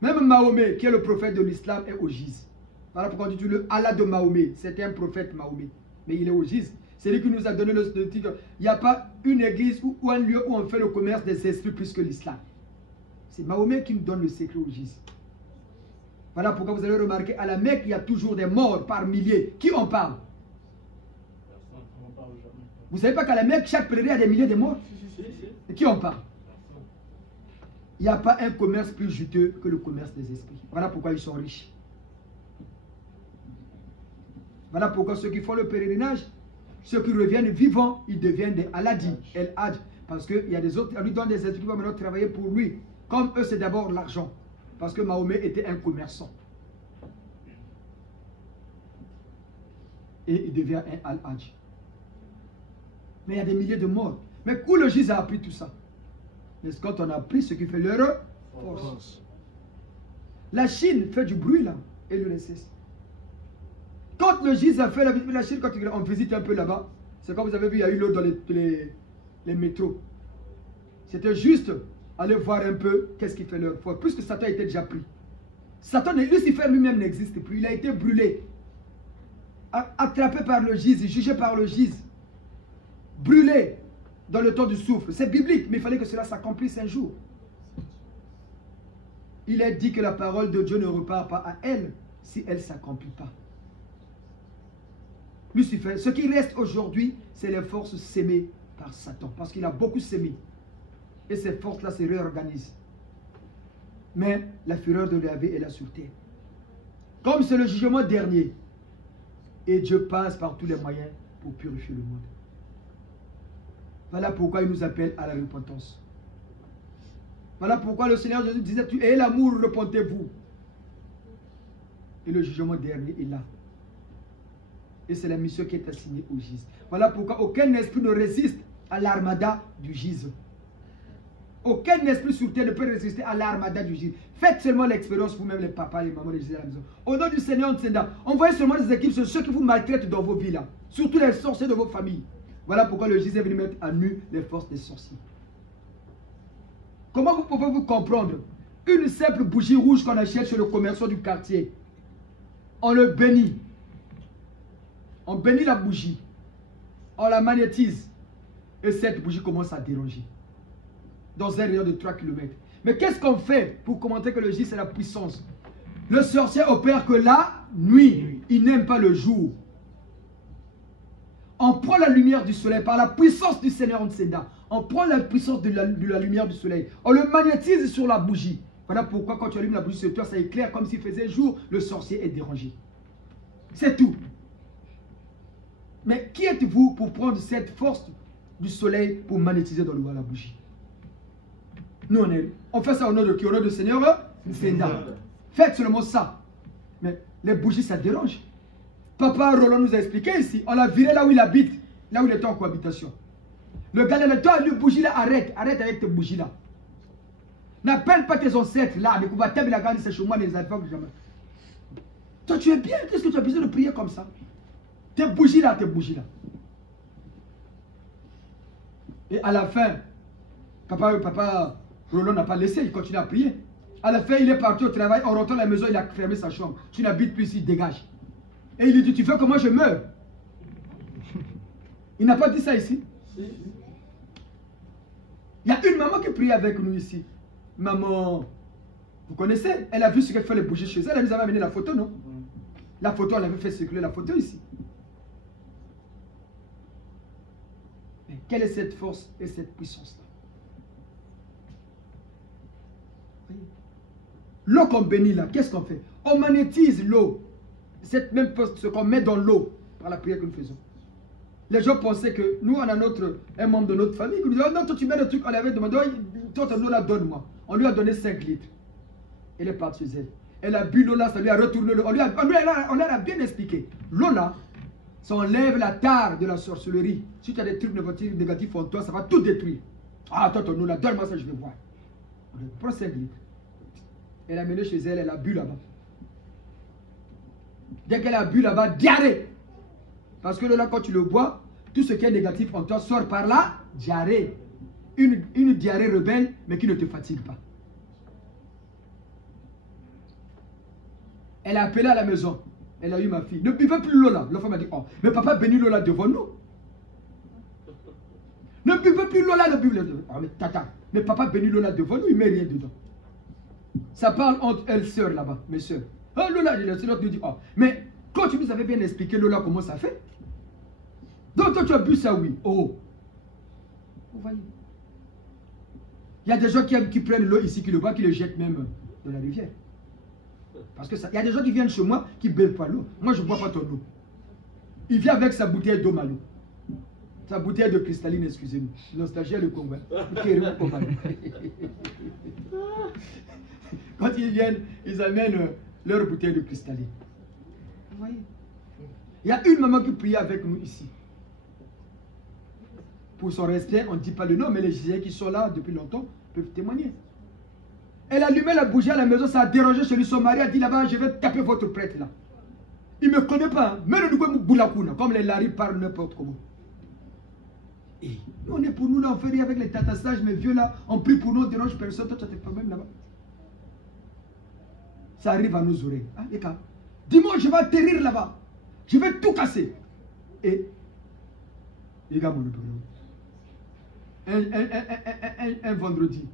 Même Mahomet, qui est le prophète de l'islam, est au gis. Voilà pourquoi on dit le Allah de Mahomet. C'était un prophète Mahomet. Mais il est au gis. C'est lui qui nous a donné le titre. Il n'y a pas une église ou un lieu où on fait le commerce des esprits plus que l'islam. C'est Mahomet qui nous donne le secret au gis. Voilà pourquoi vous avez remarqué, à la Mecque, il y a toujours des morts par milliers. Qui en parle? Vous ne savez pas qu'à la Mecque, chaque pèlerin a des milliers de morts? Et qui en parle? Il n'y a pas un commerce plus juteux que le commerce des esprits. Voilà pourquoi ils sont riches. Voilà pourquoi ceux qui font le pèlerinage, ceux qui reviennent vivants, ils deviennent des Aladi, El Hadj. Parce qu'il y a des autres, on lui donne des esprits qui vont maintenant travailler pour lui. Comme eux, c'est d'abord l'argent. Parce que Mahomet était un commerçant. Et il devient un Al-Hadj. Mais il y a des milliers de morts. Mais où le gis a appris tout ça? Mais quand on a appris ce qui fait leur force. La Chine fait du bruit là, et le cesse. Quand le gis a fait la Chine, quand on visite un peu là-bas, c'est comme vous avez vu, il y a eu l'eau dans les métros. C'était juste aller voir un peu qu'est-ce qui fait leur force, puisque Satan était déjà pris. Satan, Lucifer lui-même n'existe plus, il a été brûlé, attrapé par le gis, jugé par le gis, brûlé dans le temps du soufre. C'est biblique, mais il fallait que cela s'accomplisse un jour. Il est dit que la parole de Dieu ne repart pas à elle si elle ne s'accomplit pas. Lucifer, ce qui reste aujourd'hui, c'est les forces sémées par Satan, parce qu'il a beaucoup sémé. Et ces forces-là se réorganisent. Mais la fureur de Yahvé est là sur terre. Comme c'est le jugement dernier, et Dieu passe par tous les moyens pour purifier le monde. Voilà pourquoi il nous appelle à la repentance. Voilà pourquoi le Seigneur Jésus disait, tu ayez l'amour, repentez-vous. Et le jugement dernier est là. Et c'est la mission qui est assignée au gis. Voilà pourquoi aucun esprit ne résiste à l'armada du gis. Aucun esprit sur terre ne peut résister à l'armada du gis. Faites seulement l'expérience vous-même, les papas, les mamans, les gis à la maison. Au nom du Seigneur Ntsenda, envoyez seulement des équipes sur ceux qui vous maltraitent dans vos vies là. Surtout les sorciers de vos familles. Voilà pourquoi le gis est venu mettre à nu les forces des sorciers. Comment vous pouvez vous comprendre Une simple bougie rouge qu'on achète chez le commerçant du quartier. On le bénit. On bénit la bougie. On la magnétise. Et cette bougie commence à déranger. Dans un rayon de 3 km. Mais qu'est-ce qu'on fait pour commenter que le J c'est la puissance? Le sorcier opère que la nuit. Il n'aime pas le jour. On prend la lumière du soleil par la puissance du Seigneur Nsenda. On prend la puissance de la lumière du soleil. On le magnétise sur la bougie. Voilà pourquoi quand tu allumes la bougie sur toi, ça éclaire comme s'il faisait jour. Le sorcier est dérangé. C'est tout. Mais qui êtes-vous pour prendre cette force du soleil pour magnétiser dans la bougie? Nous, on fait ça au nom de qui? Au nom du Seigneur Nsenda. Faites seulement ça. Mais les bougies, ça dérange. Papa Roland nous a expliqué ici. On l'a viré là où il habite. Là où il était en cohabitation. Le gars de toi, le bougie là, arrête. Arrête avec tes bougies là. N'appelle pas tes ancêtres là. Mais qu'on va taper la garde, c'est chez moi, les enfants que jamais. Toi, tu es bien. Qu'est-ce que tu as besoin de prier comme ça? Tes bougies là, tes bougies là. Et à la fin, papa Roland n'a pas laissé, il continue à prier. À la fin, il est parti au travail, en rentrant à la maison, il a fermé sa chambre. Tu n'habites plus ici, dégage. Et il lui dit, tu veux que moi je meure? Il n'a pas dit ça ici. Il y a une maman qui prie avec nous ici. Maman, vous connaissez? Elle a vu ce qu'elle fait les bougies chez elle. Elle nous avait amené la photo, non? La photo, elle avait fait circuler la photo ici. Mais quelle est cette force et cette puissance-là? L'eau qu'on bénit là, qu'est-ce qu'on fait? On magnétise l'eau. Cette même force, ce qu'on met dans l'eau par la prière que nous faisons. Les gens pensaient que nous, on a un membre de notre famille qui nous dit, oh non, toi tu mets le truc, on lui avait demandé, oh, toi ton eau là, donne-moi. On lui a donné 5 litres. Elle est partie chez elle. Elle a bu l'eau là, ça lui a retourné l'eau. On lui a bien expliqué. L'eau là, ça enlève la tare de la sorcellerie. Si tu as des trucs négatifs en toi, ça va tout détruire. Ah, toi ton eau là, donne-moi ça, je vais voir. On lui prend 5 litres. Elle a mené chez elle, elle a bu là-bas. Dès qu'elle a bu là-bas, diarrhée. Parce que là, quand tu le bois, tout ce qui est négatif en toi sort par là, diarrhée. Une diarrhée rebelle, mais qui ne te fatigue pas. Elle a appelé à la maison. Elle a eu ma fille. Ne buvez plus l'eau là. L'enfant m'a dit, oh, mais papa bénit l'eau là devant nous. Ne buvez plus l'eau là, ne buvez l'eau. Oh, mais tata, mais papa bénit l'eau là devant nous, il ne met rien dedans. Ça parle entre elles sœurs là-bas, mes sœurs. Oh, Lola, le Seigneur te dit, oh, mais quand tu nous avais bien expliqué Lola comment ça fait. Donc toi tu as bu ça, oui. Oh. Vous voyez. Il y a des gens qui prennent l'eau ici, qui le boivent, qui le jettent même dans la rivière. Parce que ça, il y a des gens qui viennent chez moi qui ne buvent pas l'eau. Moi je ne bois pas ton eau. Il vient avec sa bouteille d'eau malo. Sa bouteille de cristalline, excusez-nous. Nostalgie le Congo. Quand ils viennent, ils amènent leur bouteille de cristalline. Vous voyez? Il y a une maman qui prie avec nous ici. Pour son respect, on ne dit pas le nom, mais les gens qui sont là depuis longtemps peuvent témoigner. Elle allumait la bougie à la maison, ça a dérangé chez lui. Son mari a dit là-bas, je vais taper votre prêtre là. Il ne me connaît pas. Mais le Nouveau Boulakuna, comme les Larry parlent n'importe comment. Et on est pour nous là, on fait rien avec les tatassages, mes vieux là, on prie pour nous, on dérange personne. Toi, tu as tes problèmes là-bas. Ça arrive à nos oreilles. Hein, les gars, dimanche, je vais atterrir là-bas. Je vais tout casser. Et, les gars, mon un vendredi,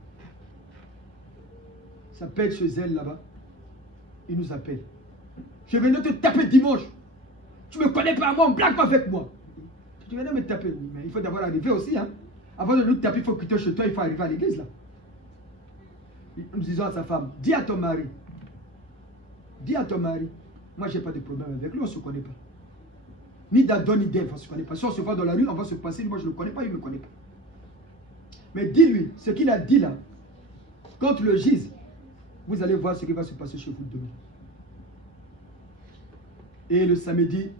ça pète chez elle là-bas. Il nous appelle. Je vais venir te taper dimanche. Tu ne me connais pas, moi, on blague pas avec moi. Tu viens de me taper. Mais il faut d'abord arriver aussi. Hein. Avant de nous taper, il faut quitter chez toi, il faut arriver à l'église là. Nous disons à sa femme, dis à ton mari. Dis à ton mari, moi je n'ai pas de problème avec lui, on ne se connaît pas. Ni d'Adon ni d'Ève, on ne se connaît pas. Si on se voit dans la rue, on va se passer, moi je ne le connais pas, il ne me connaît pas. Mais dis-lui, ce qu'il a dit là, quand le gise, vous allez voir ce qui va se passer chez vous demain. Et le samedi,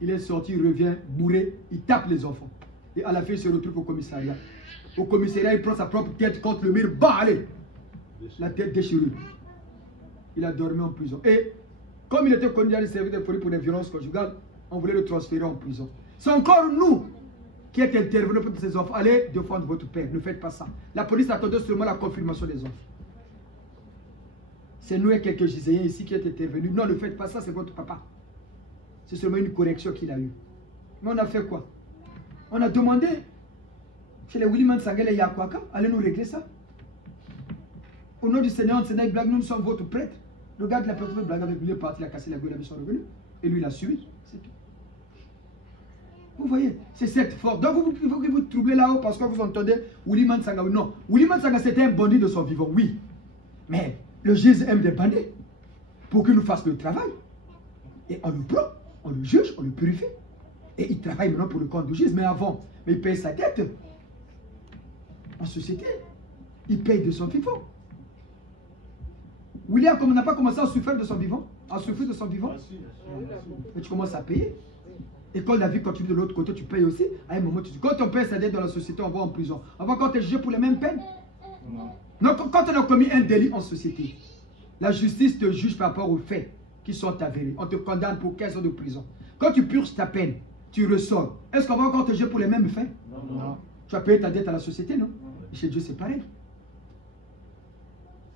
il est sorti, il revient bourré, il tape les enfants. Et à la fin, il se retrouve au commissariat. Au commissariat, il prend sa propre tête contre le mur, bah allez, la tête déchirée. Il a dormi en prison. Et comme il était connu à servir de folie pour des violences conjugales, on voulait le transférer en prison. C'est encore nous qui est intervenu pour ces enfants. Allez défendre votre père, ne faites pas ça. La police attendait seulement la confirmation des enfants. c'est nous et quelques Giséens ici qui étaient intervenus. Non, ne faites pas ça, c'est votre papa. C'est seulement une correction qu'il a eue. Mais on a fait quoi? On a demandé chez les Williman Sangel et Yakwaka, allez nous régler ça. Au nom du Seigneur, Blague, nous sommes votre prêtre. Regarde la personne Blague avec lui, il est parti, il a cassé la gueule, ils sont revenus. Et lui, il a suivi. C'est tout. Vous voyez, c'est cette force. Donc, vous troublez là-haut parce que vous entendez Williman Sanga. Non, Williman Sanga, c'était un bandit de son vivant, oui. Mais le Jésus aime des bandits pour qu'il nous fasse le travail. Et on le prend, on le juge, on le purifie. Et il travaille maintenant pour le compte de Jésus. Mais avant, mais il paye sa dette. En société, il paye de son vivant. William, comme on n'a pas commencé à souffrir de son vivant, mais tu commences à payer. Et quand la vie continue de l'autre côté, tu payes aussi. À un moment, tu dis, quand on paye sa dette dans la société, on va en prison. On va quand tu es jugé pour les mêmes peines. Non, quand on a commis un délit en société, la justice te juge par rapport aux faits qui sont avérés. On te condamne pour 15 ans de prison. Quand tu purges ta peine, tu ressors. Est-ce qu'on va encore te juger pour les mêmes faits? Non. Tu as payé ta dette à la société, non? Et chez Dieu, c'est pareil.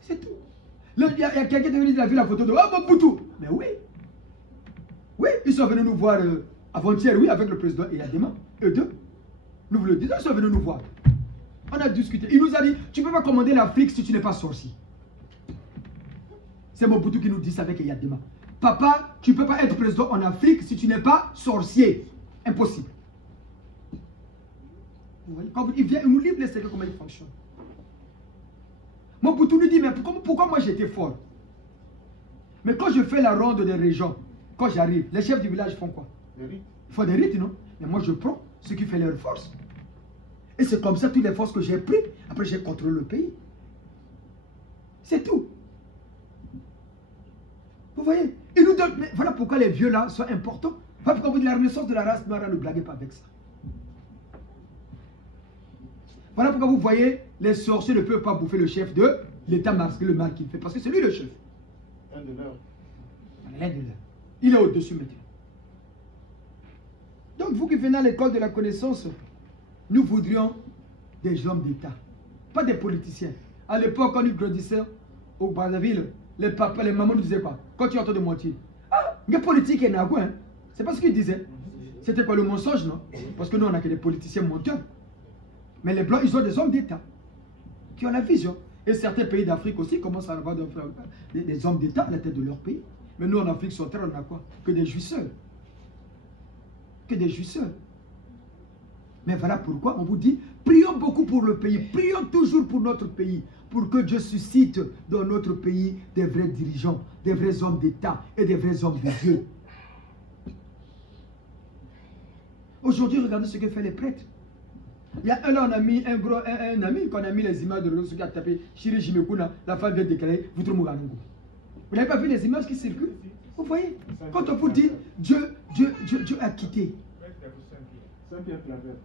C'est tout. Il y a quelqu'un qui est venu, il a vu la photo de Mobutu. Mais oui. Oui, ils sont venus nous voir avant-hier, oui, avec le président Eyadema. Eux deux. Nous vous le disons, ils sont venus nous voir. On a discuté. Il nous a dit, tu ne peux pas commander l'Afrique si tu n'es pas sorcier. C'est Mobutu qui nous dit ça avec Eyadema. Papa, tu ne peux pas être président en Afrique si tu n'es pas sorcier. Impossible. Vous voyez, quand il vient, il nous livre les secrets, comment il fonctionne. Mobutu nous dit, mais pourquoi moi j'étais fort? Mais quand je fais la ronde des régions, quand j'arrive, les chefs du village font quoi? Ils font des rites, non? Mais moi je prends ce qui fait leur force. Et c'est comme ça toutes les forces que j'ai prises. Après j'ai contrôlé le pays. C'est tout. Vous voyez? Il nous donne, mais voilà pourquoi les vieux là sont importants. Voilà pourquoi vous dites la renaissance de la race noire, ne blaguez pas avec ça. Voilà pourquoi vous voyez, les sorciers ne peuvent pas bouffer le chef de l'État masqué, le mal qu'il fait. Parce que c'est lui le chef. L'un de l'un. Il est au-dessus maintenant. Donc vous qui venez à l'école de la connaissance, nous voudrions des hommes d'État. Pas des politiciens. À l'époque, quand nous grandissions au Brazzaville, les papas, les mamans nous disaient quoi? Quand tu entends de mentir. Ah, les politiques, il y en a quoi, hein? C'est pas ce qu'ils disaient. C'était quoi le mensonge, non? Parce que nous, on n'a que des politiciens menteurs. Mais les Blancs, ils ont des hommes d'État qui ont la vision. Et certains pays d'Afrique aussi commencent à avoir des hommes d'État à la tête de leur pays. Mais nous, en Afrique centrale, on a quoi? Que des jouisseurs. Que des jouisseurs. Mais voilà pourquoi on vous dit, prions beaucoup pour le pays. Prions toujours pour notre pays. Pour que Dieu suscite dans notre pays des vrais dirigeants, des vrais hommes d'État et des vrais hommes de Dieu. Aujourd'hui, regardez ce que font les prêtres. Il y a un an, on a mis un ami, qu'on a mis les images de l'autre qui a tapé Chiri Jimekuna, la femme vient de déclarer Vutrumuganungu. Vous n'avez pas vu les images qui circulent? Vous voyez? Quand on vous dit Dieu a quitté.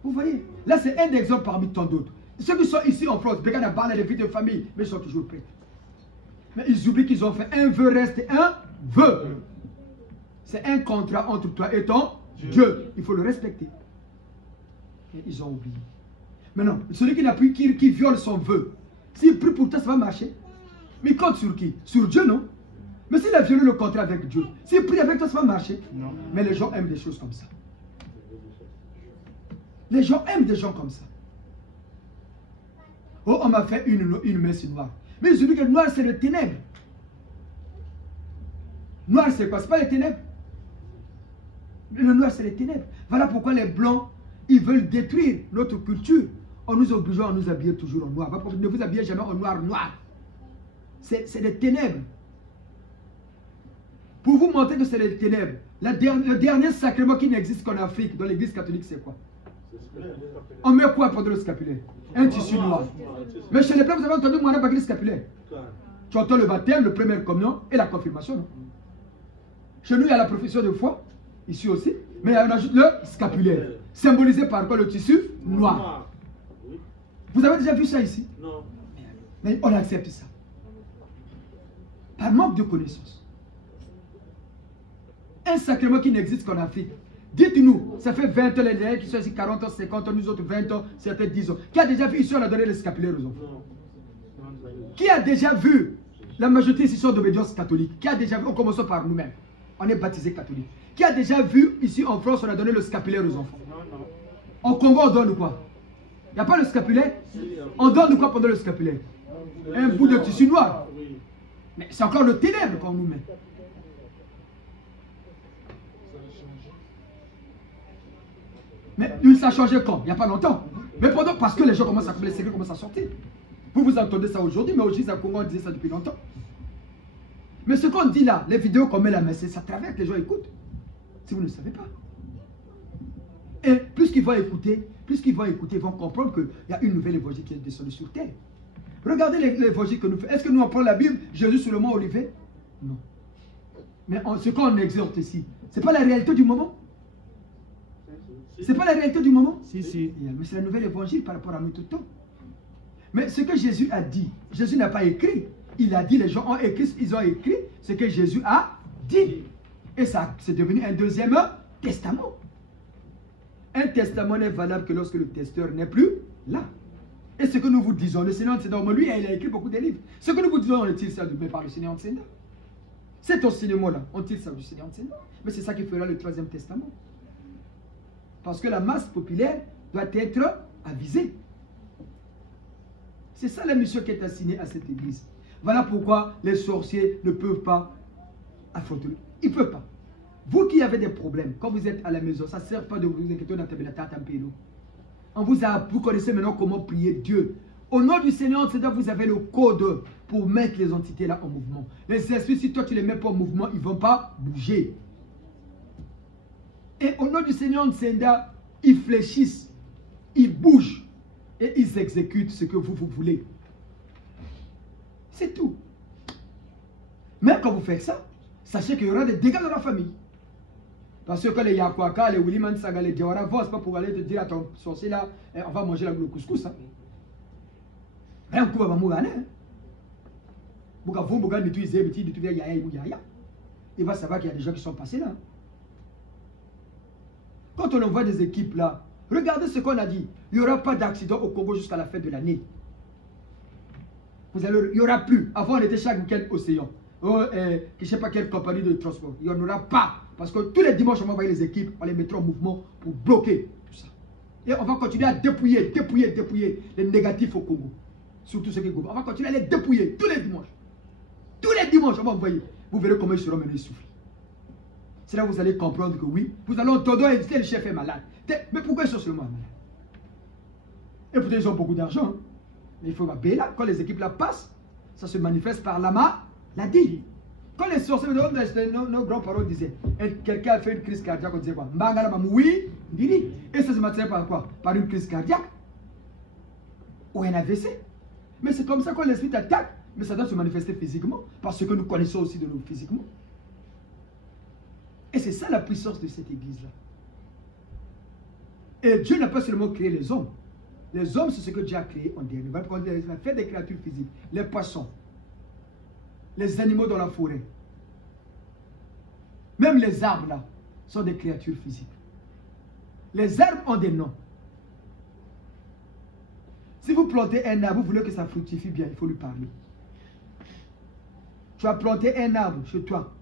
Vous voyez? Là, c'est un exemple parmi tant d'autres. Ceux qui sont ici en France, regarde la balle des vies de famille, mais ils sont toujours prêts. Mais ils oublient qu'ils ont fait un vœu reste un vœu. C'est un contrat entre toi et ton Dieu. Il faut le respecter. Et ils ont oublié. Maintenant, celui qui n'a plus, qui viole son vœu, s'il prie pour toi, ça va marcher. Mais il compte sur qui? Sur Dieu, non? Mais s'il a violé le contrat avec Dieu, s'il prie avec toi, ça va marcher. Non. Mais les gens aiment des choses comme ça. Les gens aiment des gens comme ça. Oh, on m'a fait une messe noire. Mais je dis que le noir, c'est le ténèbre. Noir, c'est quoi? C'est pas les ténèbres. Le noir, c'est les ténèbres. Voilà pourquoi les blancs, ils veulent détruire notre culture en nous obligeant à nous habiller toujours en noir. Ne vous habillez jamais en noir. C'est des ténèbres. Pour vous montrer que c'est les ténèbres, le dernier sacrement qui n'existe qu'en Afrique, dans l'église catholique, c'est quoi? On met quoi pendant le scapulaire? Un tissu noir. Mais chez les blancs, vous avez entendu moi le scapulaire. Tu entends le baptême, le premier communion et la confirmation. Non? Chez nous, il y a la profession de foi, ici aussi, mais on ajoute le scapulaire. Symbolisé par quoi? Le tissu noir. Vous avez déjà vu ça ici? Non. Mais on accepte ça. Par manque de connaissance. Un sacrement qui n'existe qu'en Afrique. Dites-nous, ça fait 20 ans, les derniers qui sont ici, 40 ans, 50 ans, nous autres 20 ans, certains 10 ans. Qui a déjà vu ici, on a donné le scapulaire aux enfants? Qui a déjà vu La majorité ici sont d'obédience catholique. Qui a déjà vu, on commence par nous-mêmes. On est baptisé catholique. Qui a déjà vu, ici en France, on a donné le scapulaire aux enfants? Au Congo, on donne quoi? Il n'y a pas le scapulaire? On donne quoi pendant le scapulaire? Un bout de tissu noir. Mais c'est encore le ténèbre qu'on nous met. Mais ça a changé quand? Il n'y a pas longtemps. Mais pendant, parce que les gens commencent à, les secrets commencent à sortir. Vous entendez ça aujourd'hui, mais aujourd'hui, au Congo, on disait ça depuis longtemps. Mais ce qu'on dit là, les vidéos qu'on met là, mais ça traverse, les gens écoutent. Si vous ne savez pas. Et plus qu'ils vont écouter, ils vont comprendre qu'il y a une nouvelle évangile qui est descendue sur terre. Regardez l'évangile que nous faisons. Est-ce que nous on prend la Bible, Jésus sur le mont Olivet? Non. Mais ce qu'on exhorte ici, ce n'est pas la réalité du moment. C'est pas la réalité du moment? Si, si. Mais c'est la nouvelle évangile par rapport à nous tout le temps. Mais ce que Jésus a dit, Jésus n'a pas écrit. Il a dit, les gens ont écrit, ils ont écrit ce que Jésus a dit. Et ça, c'est devenu un deuxième testament. Un testament n'est valable que lorsque le testeur n'est plus là. Et ce que nous vous disons, le Seigneur Nsenda, lui, il a écrit beaucoup de livres. Ce que nous vous disons, on tire ça par le Seigneur Nsenda. Cet enseignement-là, on tire ça du Seigneur Nsenda. Mais c'est ça qui fera le troisième testament. Parce que la masse populaire doit être avisée. C'est ça la mission qui est assignée à cette église. Voilà pourquoi les sorciers ne peuvent pas affronter. Ils ne peuvent pas. Vous qui avez des problèmes, quand vous êtes à la maison, ça ne sert pas de vous inquiéter dans la tête en pélo. Vous connaissez maintenant comment prier Dieu. Au nom du Seigneur, vous avez le code pour mettre les entités là en mouvement. Les esprits, si toi tu les mets pas en mouvement, ils ne vont pas bouger. Et au nom du Seigneur Nsenda, ils fléchissent, ils bougent et ils exécutent ce que vous voulez. C'est tout. Mais quand vous faites ça, sachez qu'il y aura des dégâts dans la famille. Parce que quand les Yakwaka, les Williman Saga, les Diawara vont, c'est pas pour aller te dire à ton sorcier là, on va manger le couscous. Hein. Rien que va mourir. Il va savoir qu'il y a des gens qui sont passés là. Quand on envoie des équipes là, regardez ce qu'on a dit. Il n'y aura pas d'accident au Congo jusqu'à la fin de l'année. Il n'y aura plus. Avant, on était chaque week-end océan. Je ne sais pas quelle compagnie de transport. Il n'y en aura pas. Parce que tous les dimanches, on va envoyer les équipes, on les mettra en mouvement pour bloquer tout ça. Et on va continuer à dépouiller les négatifs au Congo. Surtout ceux qui gouvernent. On va continuer à les dépouiller tous les dimanches. Tous les dimanches, on va envoyer. Vous verrez comment ils seront menés souffler. C'est là que vous allez comprendre que oui, vous allez entendre et dire le chef est malade. Mais pourquoi ils sont seulement malades? Et pourtant, ils ont beaucoup d'argent. Hein. Mais il faut payer là. Quand les équipes là passent, ça se manifeste par la maladie. Quand les sorciers, nos grands-parents disaient, quelqu'un a fait une crise cardiaque, on disait quoi? Oui, et ça se manifeste par quoi? Par une crise cardiaque ou un AVC. Mais c'est comme ça quand l'esprit t'attaque, mais ça doit se manifester physiquement, parce que nous connaissons aussi de nous physiquement. Et c'est ça la puissance de cette église-là. Et Dieu n'a pas seulement créé les hommes. Les hommes, c'est ce que Dieu a créé en dernier. Il a fait des créatures physiques, les poissons, les animaux dans la forêt. Même les arbres là sont des créatures physiques. Les arbres ont des noms. Si vous plantez un arbre, vous voulez que ça fructifie bien, il faut lui parler. Tu as planté un arbre chez toi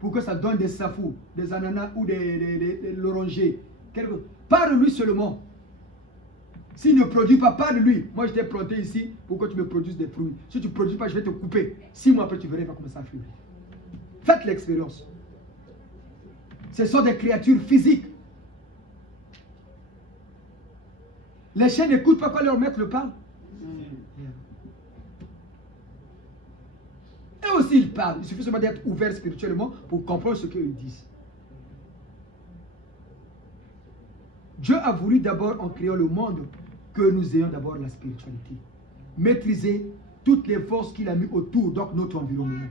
pour que ça donne des safous, des ananas ou des l'oranger. Parle-lui seulement. S'il ne produit pas, parle-lui. Moi, je t'ai planté ici pour que tu me produises des fruits. Si tu ne produis pas, je vais te couper. 6 mois après, tu verras, il va commencer à fleurir. Faites l'expérience. Ce sont des créatures physiques. Les chiens n'écoutent pas quand leur maître le parle. Et aussi, ils parlent. Il suffit seulement d'être ouvert spirituellement pour comprendre ce qu'ils disent. Dieu a voulu d'abord, en créant le monde, que nous ayons d'abord la spiritualité. Maîtriser toutes les forces qu'il a mis autour, donc notre environnement.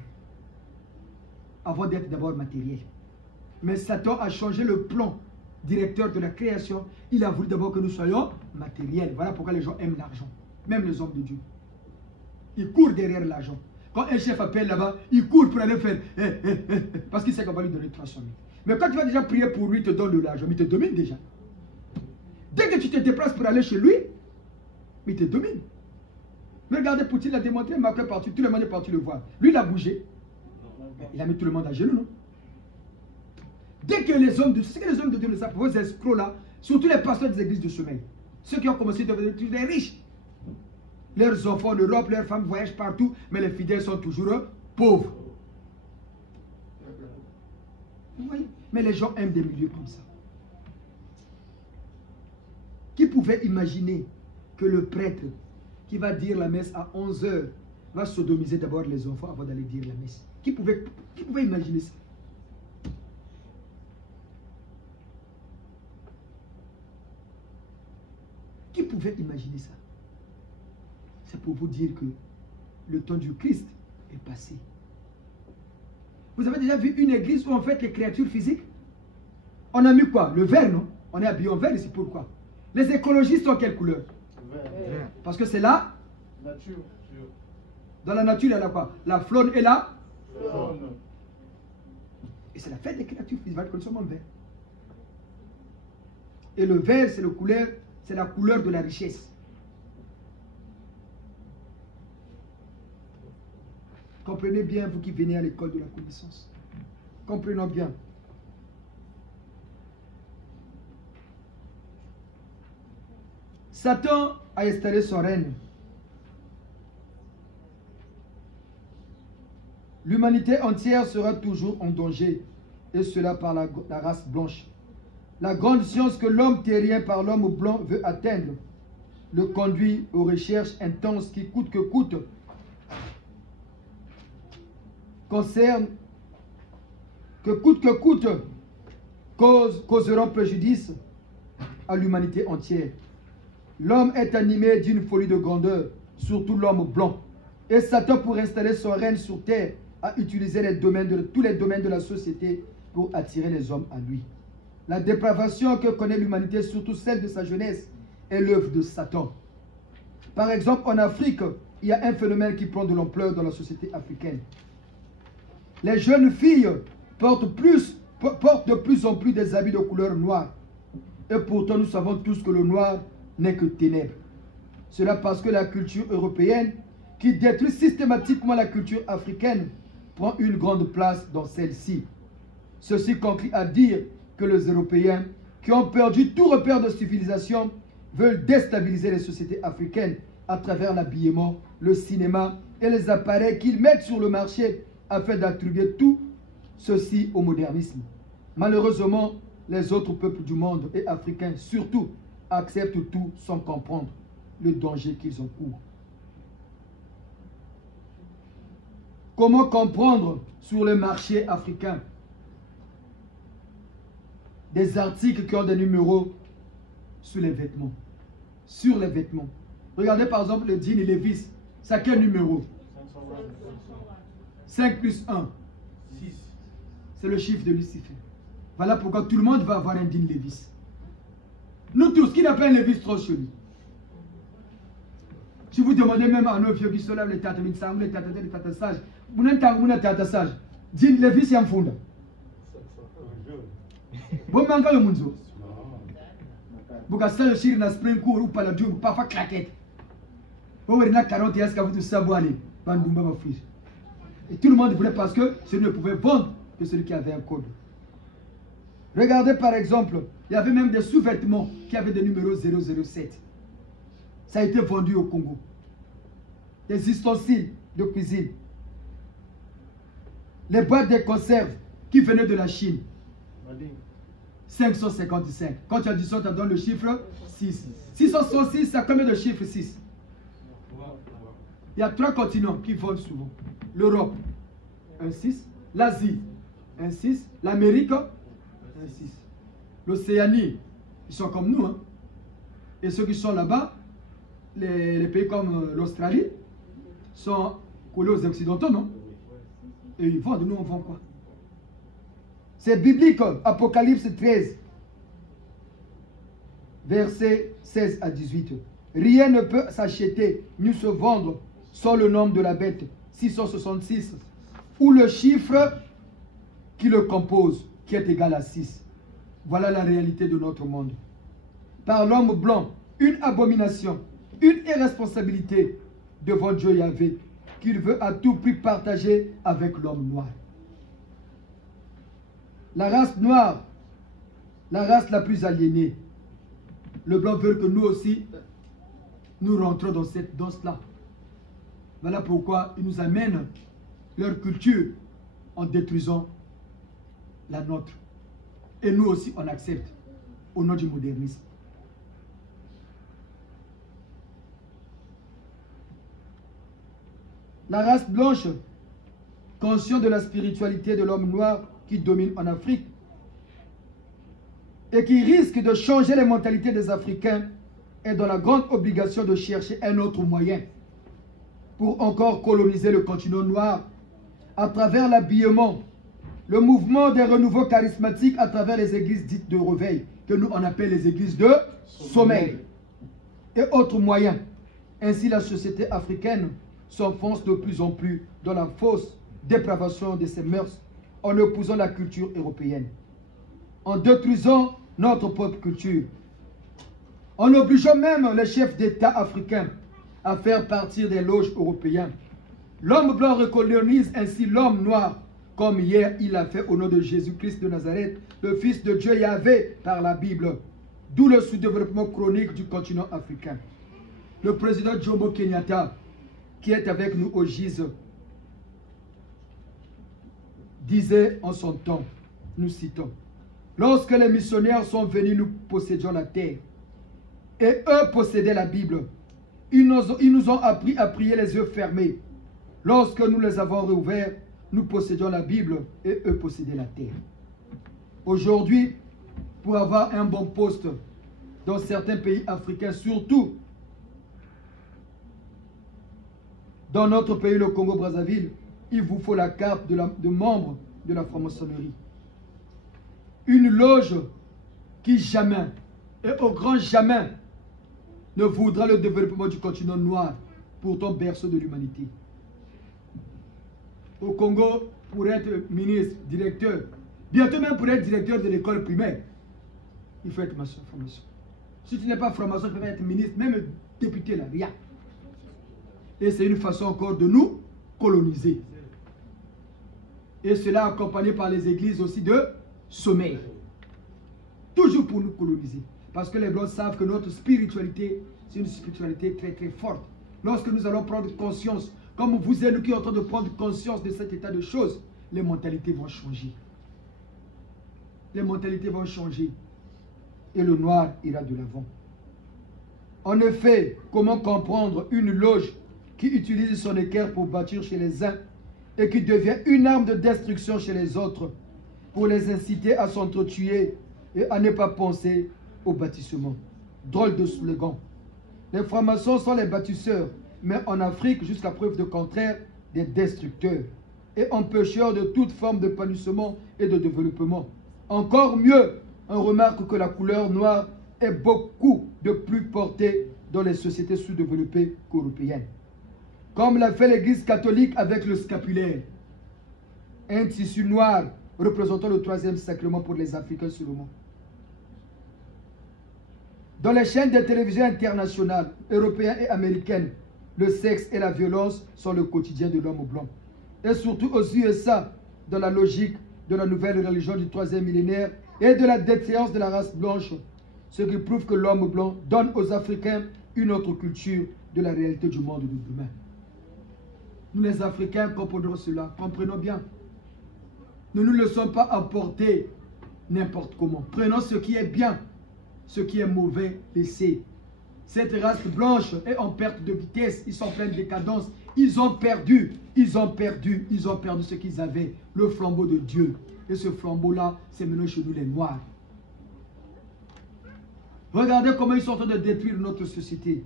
Avant d'être d'abord matériel. Mais Satan a changé le plan directeur de la création. Il a voulu d'abord que nous soyons matériels. Voilà pourquoi les gens aiment l'argent. Même les hommes de Dieu. Ils courent derrière l'argent. Quand un chef appelle là-bas, il court pour aller faire parce qu'il sait qu'on va lui donner 300 000. Mais quand tu vas déjà prier pour lui, il te donne de l'argent, mais il te domine déjà. Dès que tu te déplaces pour aller chez lui, il te domine. Mais regardez, Poutine l'a démontré, marqué partout, tout le monde est parti le voir. Lui, il a bougé. Il a mis tout le monde à genoux, non? Dès que les hommes de, c'est que les hommes de Dieu le savent, vos escrocs là, surtout les pasteurs des églises de chemin, ceux qui ont commencé à devenir des riches. Leurs enfants en Europe, leurs femmes voyagent partout, mais les fidèles sont toujours pauvres. Vous voyez? Mais les gens aiment des milieux comme ça. Qui pouvait imaginer que le prêtre qui va dire la messe à 11 h va sodomiser d'abord les enfants avant d'aller dire la messe? Qui pouvait imaginer ça? Qui pouvait imaginer ça? C'est pour vous dire que le temps du Christ est passé. Vous avez déjà vu une église où on fait les créatures physiques? On a mis quoi? Le vert, non? On est habillé en vert, et c'est pourquoi? Les écologistes sont quelle couleur? Vert. Parce que c'est la nature. Dans la nature, il y a quoi? La faune et la faune. Et c'est la fête des créatures physiques que nous sommes en vert. Et le vert, c'est la couleur de la richesse. Comprenez bien, vous qui venez à l'école de la connaissance. Comprenons bien. Satan a installé son règne. L'humanité entière sera toujours en danger, et cela par la race blanche. La grande science que l'homme terrien par l'homme blanc veut atteindre le conduit aux recherches intenses qui, coûte que coûte, causeront préjudice à l'humanité entière. L'homme est animé d'une folie de grandeur, surtout l'homme blanc. Et Satan, pour installer son règne sur terre, a utilisé tous les domaines de la société pour attirer les hommes à lui. La dépravation que connaît l'humanité, surtout celle de sa jeunesse, est l'œuvre de Satan. Par exemple, en Afrique, il y a un phénomène qui prend de l'ampleur dans la société africaine. Les jeunes filles portent de plus en plus des habits de couleur noire. Et pourtant, nous savons tous que le noir n'est que ténèbres. Cela parce que la culture européenne, qui détruit systématiquement la culture africaine, prend une grande place dans celle-ci. Ceci conclut à dire que les Européens, qui ont perdu tout repère de civilisation, veulent déstabiliser les sociétés africaines à travers l'habillement, le cinéma et les appareils qu'ils mettent sur le marché afin d'attribuer tout ceci au modernisme. Malheureusement, les autres peuples du monde et africains surtout acceptent tout sans comprendre le danger qu'ils encourent. Comment comprendre sur le marché africain des articles qui ont des numéros sur les vêtements? Sur les vêtements. Regardez par exemple le jean Levi's. Ça a quel numéro? 5 plus 1. 6. C'est le chiffre de Lucifer. Voilà pourquoi tout le monde va avoir un jean Levi's. Nous tous, qui n'a pas un Levi's trop joli? Si vous demandez même à nos vieux qui sont là, les tata Minsang, les tata sages, vous n'avez pas de tata sage. Jean Levi's, c'est un fond. Bon, manque le monde. Vous avez le chir dans spring court ou pas la dure, parfois claquette. Vous avez 40 ans, vous devez savoir aller. Et tout le monde voulait parce que celui ne pouvait vendre que celui qui avait un code. Regardez par exemple, il y avait même des sous-vêtements qui avaient des numéros 007. Ça a été vendu au Congo. Des ustensiles de cuisine. Les boîtes de conserve qui venaient de la Chine. 555. Quand tu as dit ça, tu as donné le chiffre 6. 666, ça a combien de chiffres 6? Il y a 3 continents qui vendent souvent. L'Europe, un 6. L'Asie, un 6. L'Amérique, un 6. L'Océanie, ils sont comme nous. Hein. Et ceux qui sont là-bas, les pays comme l'Australie, sont collés aux Occidentaux, non? Et ils vendent, nous on vend quoi? C'est biblique, Apocalypse 13, versets 16 à 18. Rien ne peut s'acheter ni se vendre sans le nom de la bête, 666, ou le chiffre qui le compose, qui est égal à 6. Voilà la réalité de notre monde. Par l'homme blanc, une abomination, une irresponsabilité devant Dieu Yahvé, qu'il veut à tout prix partager avec l'homme noir. La race noire, la race la plus aliénée. Le blanc veut que nous aussi, nous rentrons dans cette danse-là. Voilà pourquoi ils nous amènent leur culture en détruisant la nôtre. Et nous aussi, on accepte au nom du modernisme. La race blanche, conscient de la spiritualité de l'homme noir qui domine en Afrique et qui risque de changer les mentalités des Africains, est dans la grande obligation de chercher un autre moyen pour encore coloniser le continent noir à travers l'habillement, le mouvement des renouveaux charismatiques à travers les églises dites de réveil, que nous on appelle les églises de sommeil, et autres moyens. Ainsi, la société africaine s'enfonce de plus en plus dans la fausse dépravation de ses mœurs en épousant la culture européenne, en détruisant notre propre culture, en obligeant même les chefs d'État africains à faire partir des loges européens. L'homme blanc recolonise ainsi l'homme noir, comme hier il l'a fait au nom de Jésus-Christ de Nazareth, le Fils de Dieu Yahvé par la Bible, d'où le sous-développement chronique du continent africain. Le président Jomo Kenyatta, qui est avec nous au GIZ, disait en son temps, nous citons, « Lorsque les missionnaires sont venus, nous possédions la terre, et eux possédaient la Bible. Ils nous ont appris à prier les yeux fermés. Lorsque nous les avons réouverts, nous possédions la Bible et eux possédaient la terre. » Aujourd'hui, pour avoir un bon poste dans certains pays africains, surtout dans notre pays, le Congo-Brazzaville, il vous faut la carte de membre de la franc-maçonnerie. Une loge qui jamais, et au grand jamais, ne voudra le développement du continent noir, pourtant berceau de l'humanité. Au Congo, pour être ministre, directeur, bientôt même pour être directeur de l'école primaire, il faut être franc-maçon. Si tu n'es pas franc-maçon, tu peux être ministre, même député là, rien. Et c'est une façon encore de nous coloniser. Et cela accompagné par les églises aussi de sommeil. Toujours pour nous coloniser. Parce que les Blancs savent que notre spiritualité, c'est une spiritualité très très forte. Lorsque nous allons prendre conscience, comme vous et nous qui sommes en train de prendre conscience de cet état de choses, les mentalités vont changer. Les mentalités vont changer. Et le noir ira de l'avant. En effet, comment comprendre une loge qui utilise son équerre pour bâtir chez les uns et qui devient une arme de destruction chez les autres pour les inciter à s'entretuer et à ne pas penser au bâtissement. Drôle de slogan. Les francs-maçons sont les bâtisseurs, mais en Afrique, jusqu'à preuve de contraire, des destructeurs et empêcheurs de toute forme de panissement et de développement. Encore mieux, on remarque que la couleur noire est beaucoup de plus portée dans les sociétés sous-développées qu'européennes. Comme l'a fait l'Église catholique avec le scapulaire, un tissu noir représentant le troisième sacrement pour les Africains sur le monde. Dans les chaînes de télévision internationales, européennes et américaines, le sexe et la violence sont le quotidien de l'homme blanc. Et surtout aux USA, dans la logique de la nouvelle religion du troisième millénaire et de la déchéance de la race blanche, ce qui prouve que l'homme blanc donne aux Africains une autre culture de la réalité du monde de demain. Nous les Africains comprenons cela, comprenons bien. Ne nous laissons pas emporter n'importe comment. Prenons ce qui est bien, ce qui est mauvais, laissez. Cette race blanche est en perte de vitesse, ils sont en pleine décadence. Ils ont perdu ce qu'ils avaient, le flambeau de Dieu. Et ce flambeau-là, c'est maintenant chez nous les Noirs. Regardez comment ils sont en train de détruire notre société.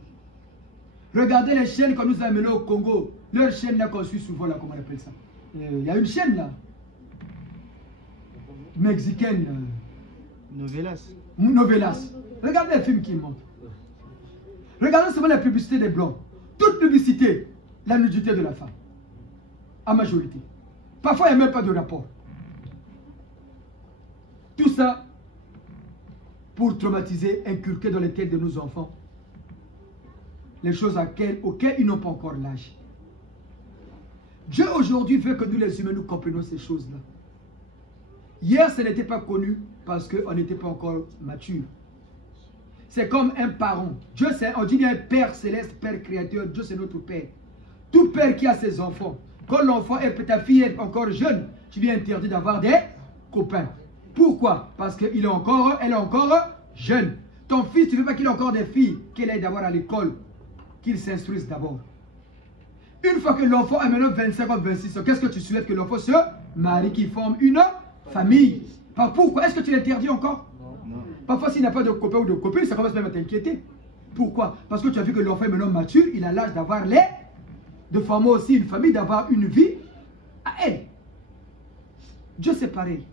Regardez les chaînes qu'on nous a amenées au Congo. Leur chaîne là qu'on suit souvent, là, comment on appelle ça? Il y a une chaîne là. Mexicaine. Novelas. Regardez les films qui montrent. Regardez seulement la publicité des Blancs. Toute publicité, la nudité de la femme. En majorité. Parfois, il n'y a même pas de rapport. Tout ça pour traumatiser, inculquer dans les têtes de nos enfants les choses auxquelles ils n'ont pas encore l'âge. Dieu aujourd'hui veut que nous les humains nous comprenions ces choses-là. Hier, ce n'était pas connu parce qu'on n'était pas encore mature. C'est comme un parent. Dieu, on dit bien Père céleste, Père créateur. Dieu, c'est notre Père. Tout père qui a ses enfants, quand l'enfant est, ta fille est encore jeune, tu lui interdis d'avoir des copains. Pourquoi? Parce qu'elle est encore jeune. Ton fils, tu ne veux pas qu'il ait encore des filles, qu'il aille d'abord à l'école, qu'il s'instruise d'abord. Une fois que l'enfant a maintenant 25 ans, 26 ans, qu'est-ce que tu souhaites? Que l'enfant se marie, qu'il forme une famille. Pourquoi? Est-ce que tu l'interdis encore? Non. Parfois, s'il n'a pas de copain ou de copine, ça commence même à t'inquiéter. Pourquoi? Parce que tu as vu que l'enfant est maintenant mature, il a l'âge d'avoir de former aussi une famille, d'avoir une vie à elle. Dieu, c'est pareil.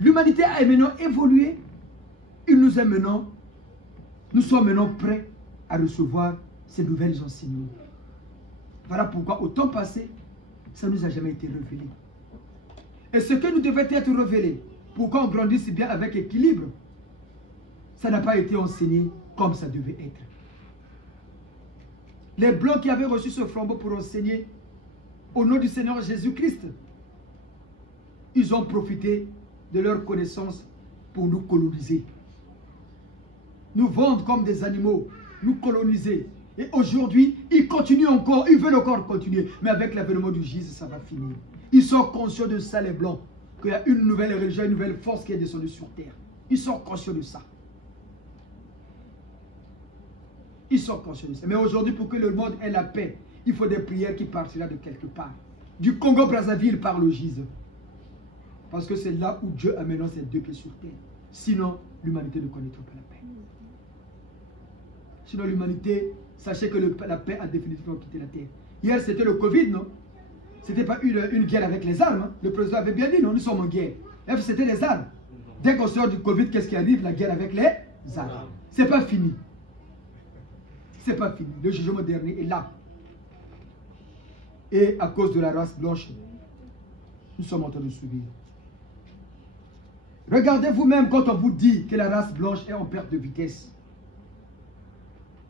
L'humanité a maintenant évolué. Nous sommes maintenant prêts à recevoir ces nouvelles enseignements. Voilà pourquoi au temps passé, ça ne nous a jamais été révélé. Et ce que nous devait être révélé, pour qu'on grandisse bien avec équilibre, ça n'a pas été enseigné comme ça devait être. Les Blancs qui avaient reçu ce flambeau pour enseigner au nom du Seigneur Jésus-Christ, ils ont profité de leur connaissance pour nous coloniser. Nous vendre comme des animaux, nous coloniser. Et aujourd'hui, ils continuent encore, ils veulent encore continuer. Mais avec l'avènement du Jésus, ça va finir. Ils sont conscients de ça, les Blancs, qu'il y a une nouvelle religion, une nouvelle force qui est descendue sur terre. Ils sont conscients de ça. Ils sont conscients de ça. Mais aujourd'hui, pour que le monde ait la paix, il faut des prières qui partiront de quelque part. Du Congo-Brazzaville par le Jésus. Parce que c'est là où Dieu a maintenant ses deux pieds sur terre. Sinon, l'humanité ne connaîtra pas la paix. Sinon, l'humanité, sachez que la paix a définitivement quitté la terre. Hier, c'était le Covid, non? Ce n'était pas une guerre avec les armes. Hein? Le président avait bien dit, non, nous sommes en guerre. C'était les armes. Dès qu'on sort du Covid, qu'est-ce qui arrive? La guerre avec les armes. Ce n'est pas fini. Ce n'est pas fini. Le jugement dernier est là. Et à cause de la race blanche, nous sommes en train de subir. Regardez vous-même quand on vous dit que la race blanche est en perte de vitesse.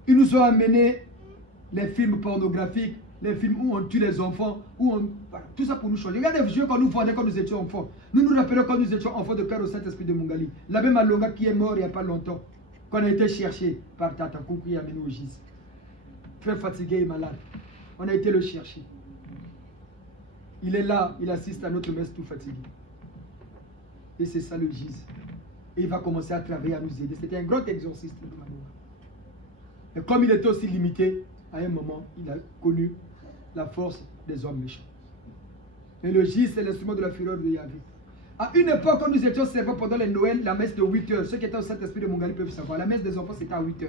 Ils nous ont amené les films pornographiques, les films où on tue les enfants, voilà, tout ça pour nous changer. Regardez les vieux quand nous voyaient quand nous étions enfants. Nous nous rappelons quand nous étions enfants de cœur au Saint-Esprit de Mungali. La même Alonga qui est mort il n'y a pas longtemps, qu'on a été cherché par Tata Koukou et amené au Gis. Très fatigué et malade. On a été le chercher. Il est là, il assiste à notre messe tout fatigué. Et c'est ça le Gis. Et il va commencer à travailler, à nous aider. C'était un grand exorciste de Malonga. Et comme il était aussi limité, à un moment, il a connu la force des hommes méchants. Et le Gis, c'est l'instrument de la fureur de Yahvé. À une époque, quand nous étions servis pendant les Noël, la messe de 8 h, ceux qui étaient au Saint-Esprit de Mungali peuvent savoir, la messe des enfants c'était à 8 h.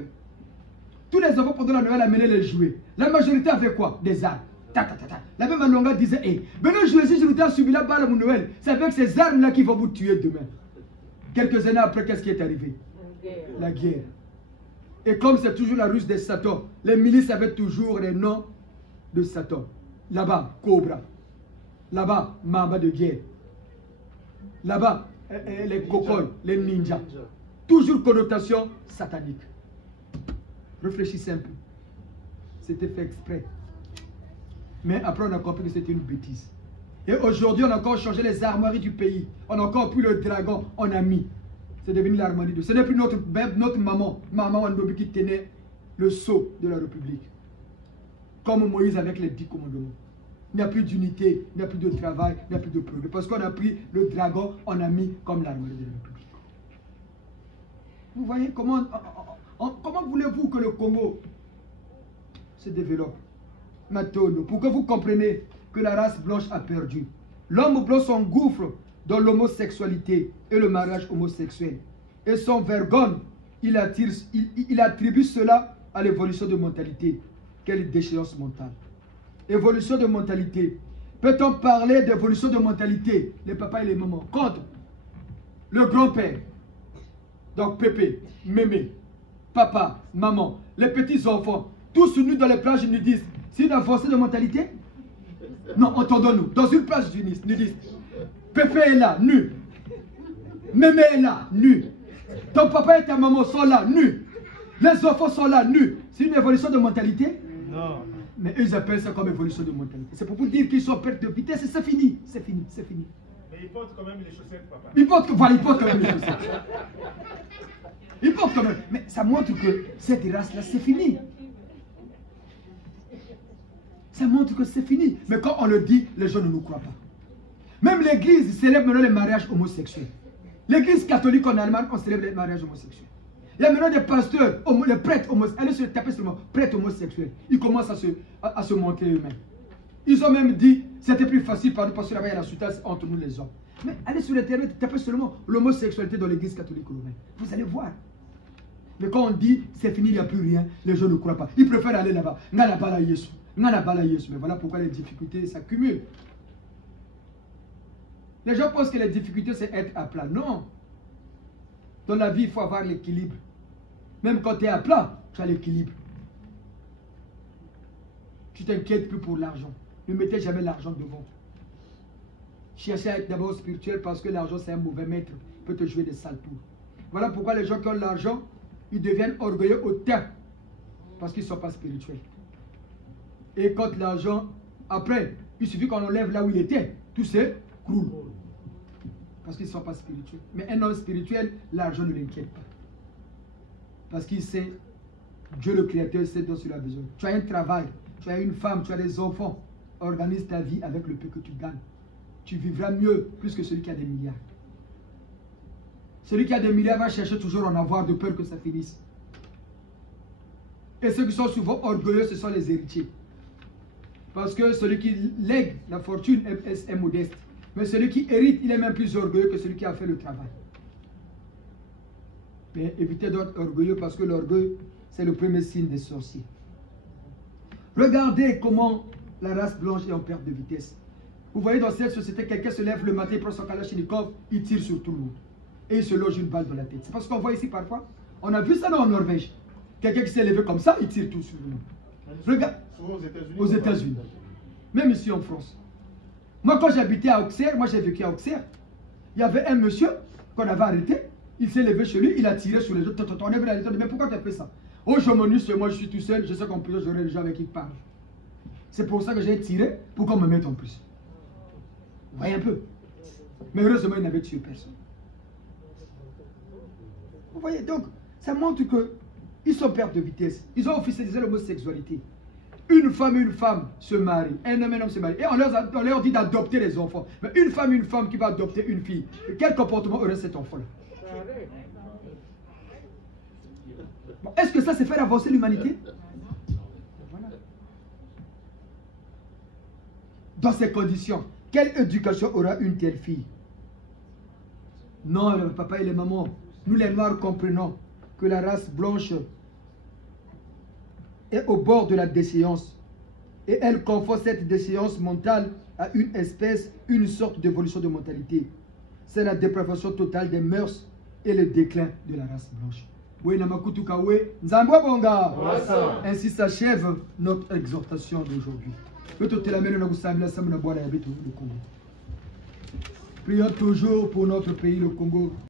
Tous les enfants pendant la Noël amenaient les jouets. La majorité avait quoi? Des armes. Ta, ta, ta, ta. La même Alonga disait, hey, venez jouer si je vous ai subi la balle à mon Noël. C'est avec ces armes-là qui vont vous tuer demain. Quelques années après, qu'est-ce qui est arrivé? La guerre. Et comme c'est toujours la ruse de Satan, les milices avaient toujours les noms de Satan. Là-bas, Cobra. Là-bas, Mamba de guerre. Là-bas, les cocoles, les ninjas. Toujours connotation satanique. Réfléchissez un peu. C'était fait exprès. Mais après, on a compris que c'était une bêtise. Et aujourd'hui, on a encore changé les armoiries du pays. On a encore pris le dragon, on a mis. C'est devenu l'armoirie de... Ce n'est plus notre maman, Maman Wandobi, qui tenait le sceau de la République. Comme Moïse avec les 10 commandements. Il n'y a plus d'unité, il n'y a plus de travail, il n'y a plus de progrès. Parce qu'on a pris le dragon, on a mis comme l'armoirie de la République. Vous voyez comment voulez-vous que le Congo se développe? Maintenant, pour que vous compreniez que la race blanche a perdu. L'homme blanc s'engouffre dans l'homosexualité et le mariage homosexuel. Et son vergogne, il attribue cela à l'évolution de mentalité. Quelle déchéance mentale. Évolution de mentalité. Peut-on parler d'évolution de mentalité? Les papas et les mamans. Contre le grand-père. Donc Pépé, Mémé, papa, maman, les petits-enfants, tous nus dans les plages nudistes. C'est une avancée de mentalité? Non, entendons-nous. Dans une plage nudiste, Pépé est là, nu. Mémé est là, nu. Ton papa et ta maman sont là, nus. Les enfants sont là, nus. C'est une évolution de mentalité? Non. Mais eux appellent ça comme évolution de mentalité. C'est pour vous dire qu'ils sont en perte de vitesse et c'est fini. C'est fini, c'est fini. Mais ils portent quand même les chaussettes, papa. Ils portent, voilà, ils portent quand même les chaussettes. Ils portent quand même. Mais ça montre que cette race-là, c'est fini. Ça montre que c'est fini. Mais quand on le dit, les gens ne nous croient pas. Même l'église célèbre maintenant les mariages homosexuels. L'église catholique en Allemagne, on célèbre les mariages homosexuels. Il y a maintenant des pasteurs, les prêtres homosexuels. Allez se taper sur le mot, prêtres homosexuels. Ils commencent à se montrer eux-mêmes. Ils ont même dit, c'était plus facile parce que là-bas il y a la soutane entre nous les hommes. Mais allez sur l'internet, tapez seulement l'homosexualité dans l'église catholique romaine. Vous allez voir. Mais quand on dit, c'est fini, il n'y a plus rien, les gens ne croient pas. Ils préfèrent aller là-bas. Mais voilà pourquoi les difficultés s'accumulent. Les gens pensent que les difficultés, c'est être à plat. Non. Dans la vie, il faut avoir l'équilibre. Même quand tu es à plat, tu as l'équilibre. Tu t'inquiètes plus pour l'argent. Ne mettez jamais l'argent devant. Cherchez à être d'abord spirituel parce que l'argent, c'est un mauvais maître. Il peut te jouer des sales tours. Voilà pourquoi les gens qui ont l'argent, ils deviennent orgueilleux au temps. Parce qu'ils ne sont pas spirituels. Et quand l'argent, après, il suffit qu'on enlève là où il était, tout s'écroule. Parce qu'ils ne sont pas spirituels. Mais un homme spirituel, l'argent ne l'inquiète pas. Parce qu'il sait, Dieu le Créateur sait dont il a besoin. Tu as un travail, tu as une femme, tu as des enfants. Organise ta vie avec le peu que tu gagnes. Tu vivras mieux plus que celui qui a des milliards. Celui qui a des milliards va chercher toujours à en avoir de peur que ça finisse. Et ceux qui sont souvent orgueilleux, ce sont les héritiers. Parce que celui qui lègue la fortune est modeste. Mais celui qui hérite, il est même plus orgueilleux que celui qui a fait le travail. Mais évitez d'être orgueilleux parce que l'orgueil, c'est le premier signe des sorciers. Regardez comment la race blanche est en perte de vitesse. Vous voyez dans cette société, quelqu'un se lève le matin, il prend son kalachnikov, il tire sur tout le monde. Et il se loge une balle dans la tête. C'est parce qu'on voit ici parfois. On a vu ça en Norvège. Quelqu'un qui s'est levé comme ça, il tire tout sur le monde. Regarde. Aux États-Unis. Même ici en France. Moi, quand j'habitais à Auxerre, moi j'ai vécu à Auxerre, il y avait un monsieur qu'on avait arrêté, il s'est levé chez lui, il a tiré sur les autres. On est venu à l'état, mais pourquoi tu as fait ça? Oh, je m'ennuie chez moi, je suis tout seul, je sais qu'en plus j'aurai des gens avec qui parlent. C'est pour ça que j'ai tiré, pour qu'on me mette en plus. Vous voyez un peu? Mais heureusement, il n'avait tué personne. Vous voyez, donc, ça montre qu'ils sont en perte de vitesse. Ils ont officialisé l'homosexualité. Une femme se marie, un homme se marie. Et on leur dit d'adopter les enfants. Mais une femme qui va adopter une fille, quel comportement aurait cet enfant-là? Bon, est-ce que ça, c'est faire avancer l'humanité? Voilà. Dans ces conditions, quelle éducation aura une telle fille? Non, le papa et les mamans, nous les Noirs comprenons que la race blanche est au bord de la déchéance. Et elle confond cette déchéance mentale à une espèce, une sorte d'évolution de mentalité. C'est la dépravation totale des mœurs et le déclin de la race blanche. Ainsi s'achève notre exhortation d'aujourd'hui. Prions toujours pour notre pays, le Congo.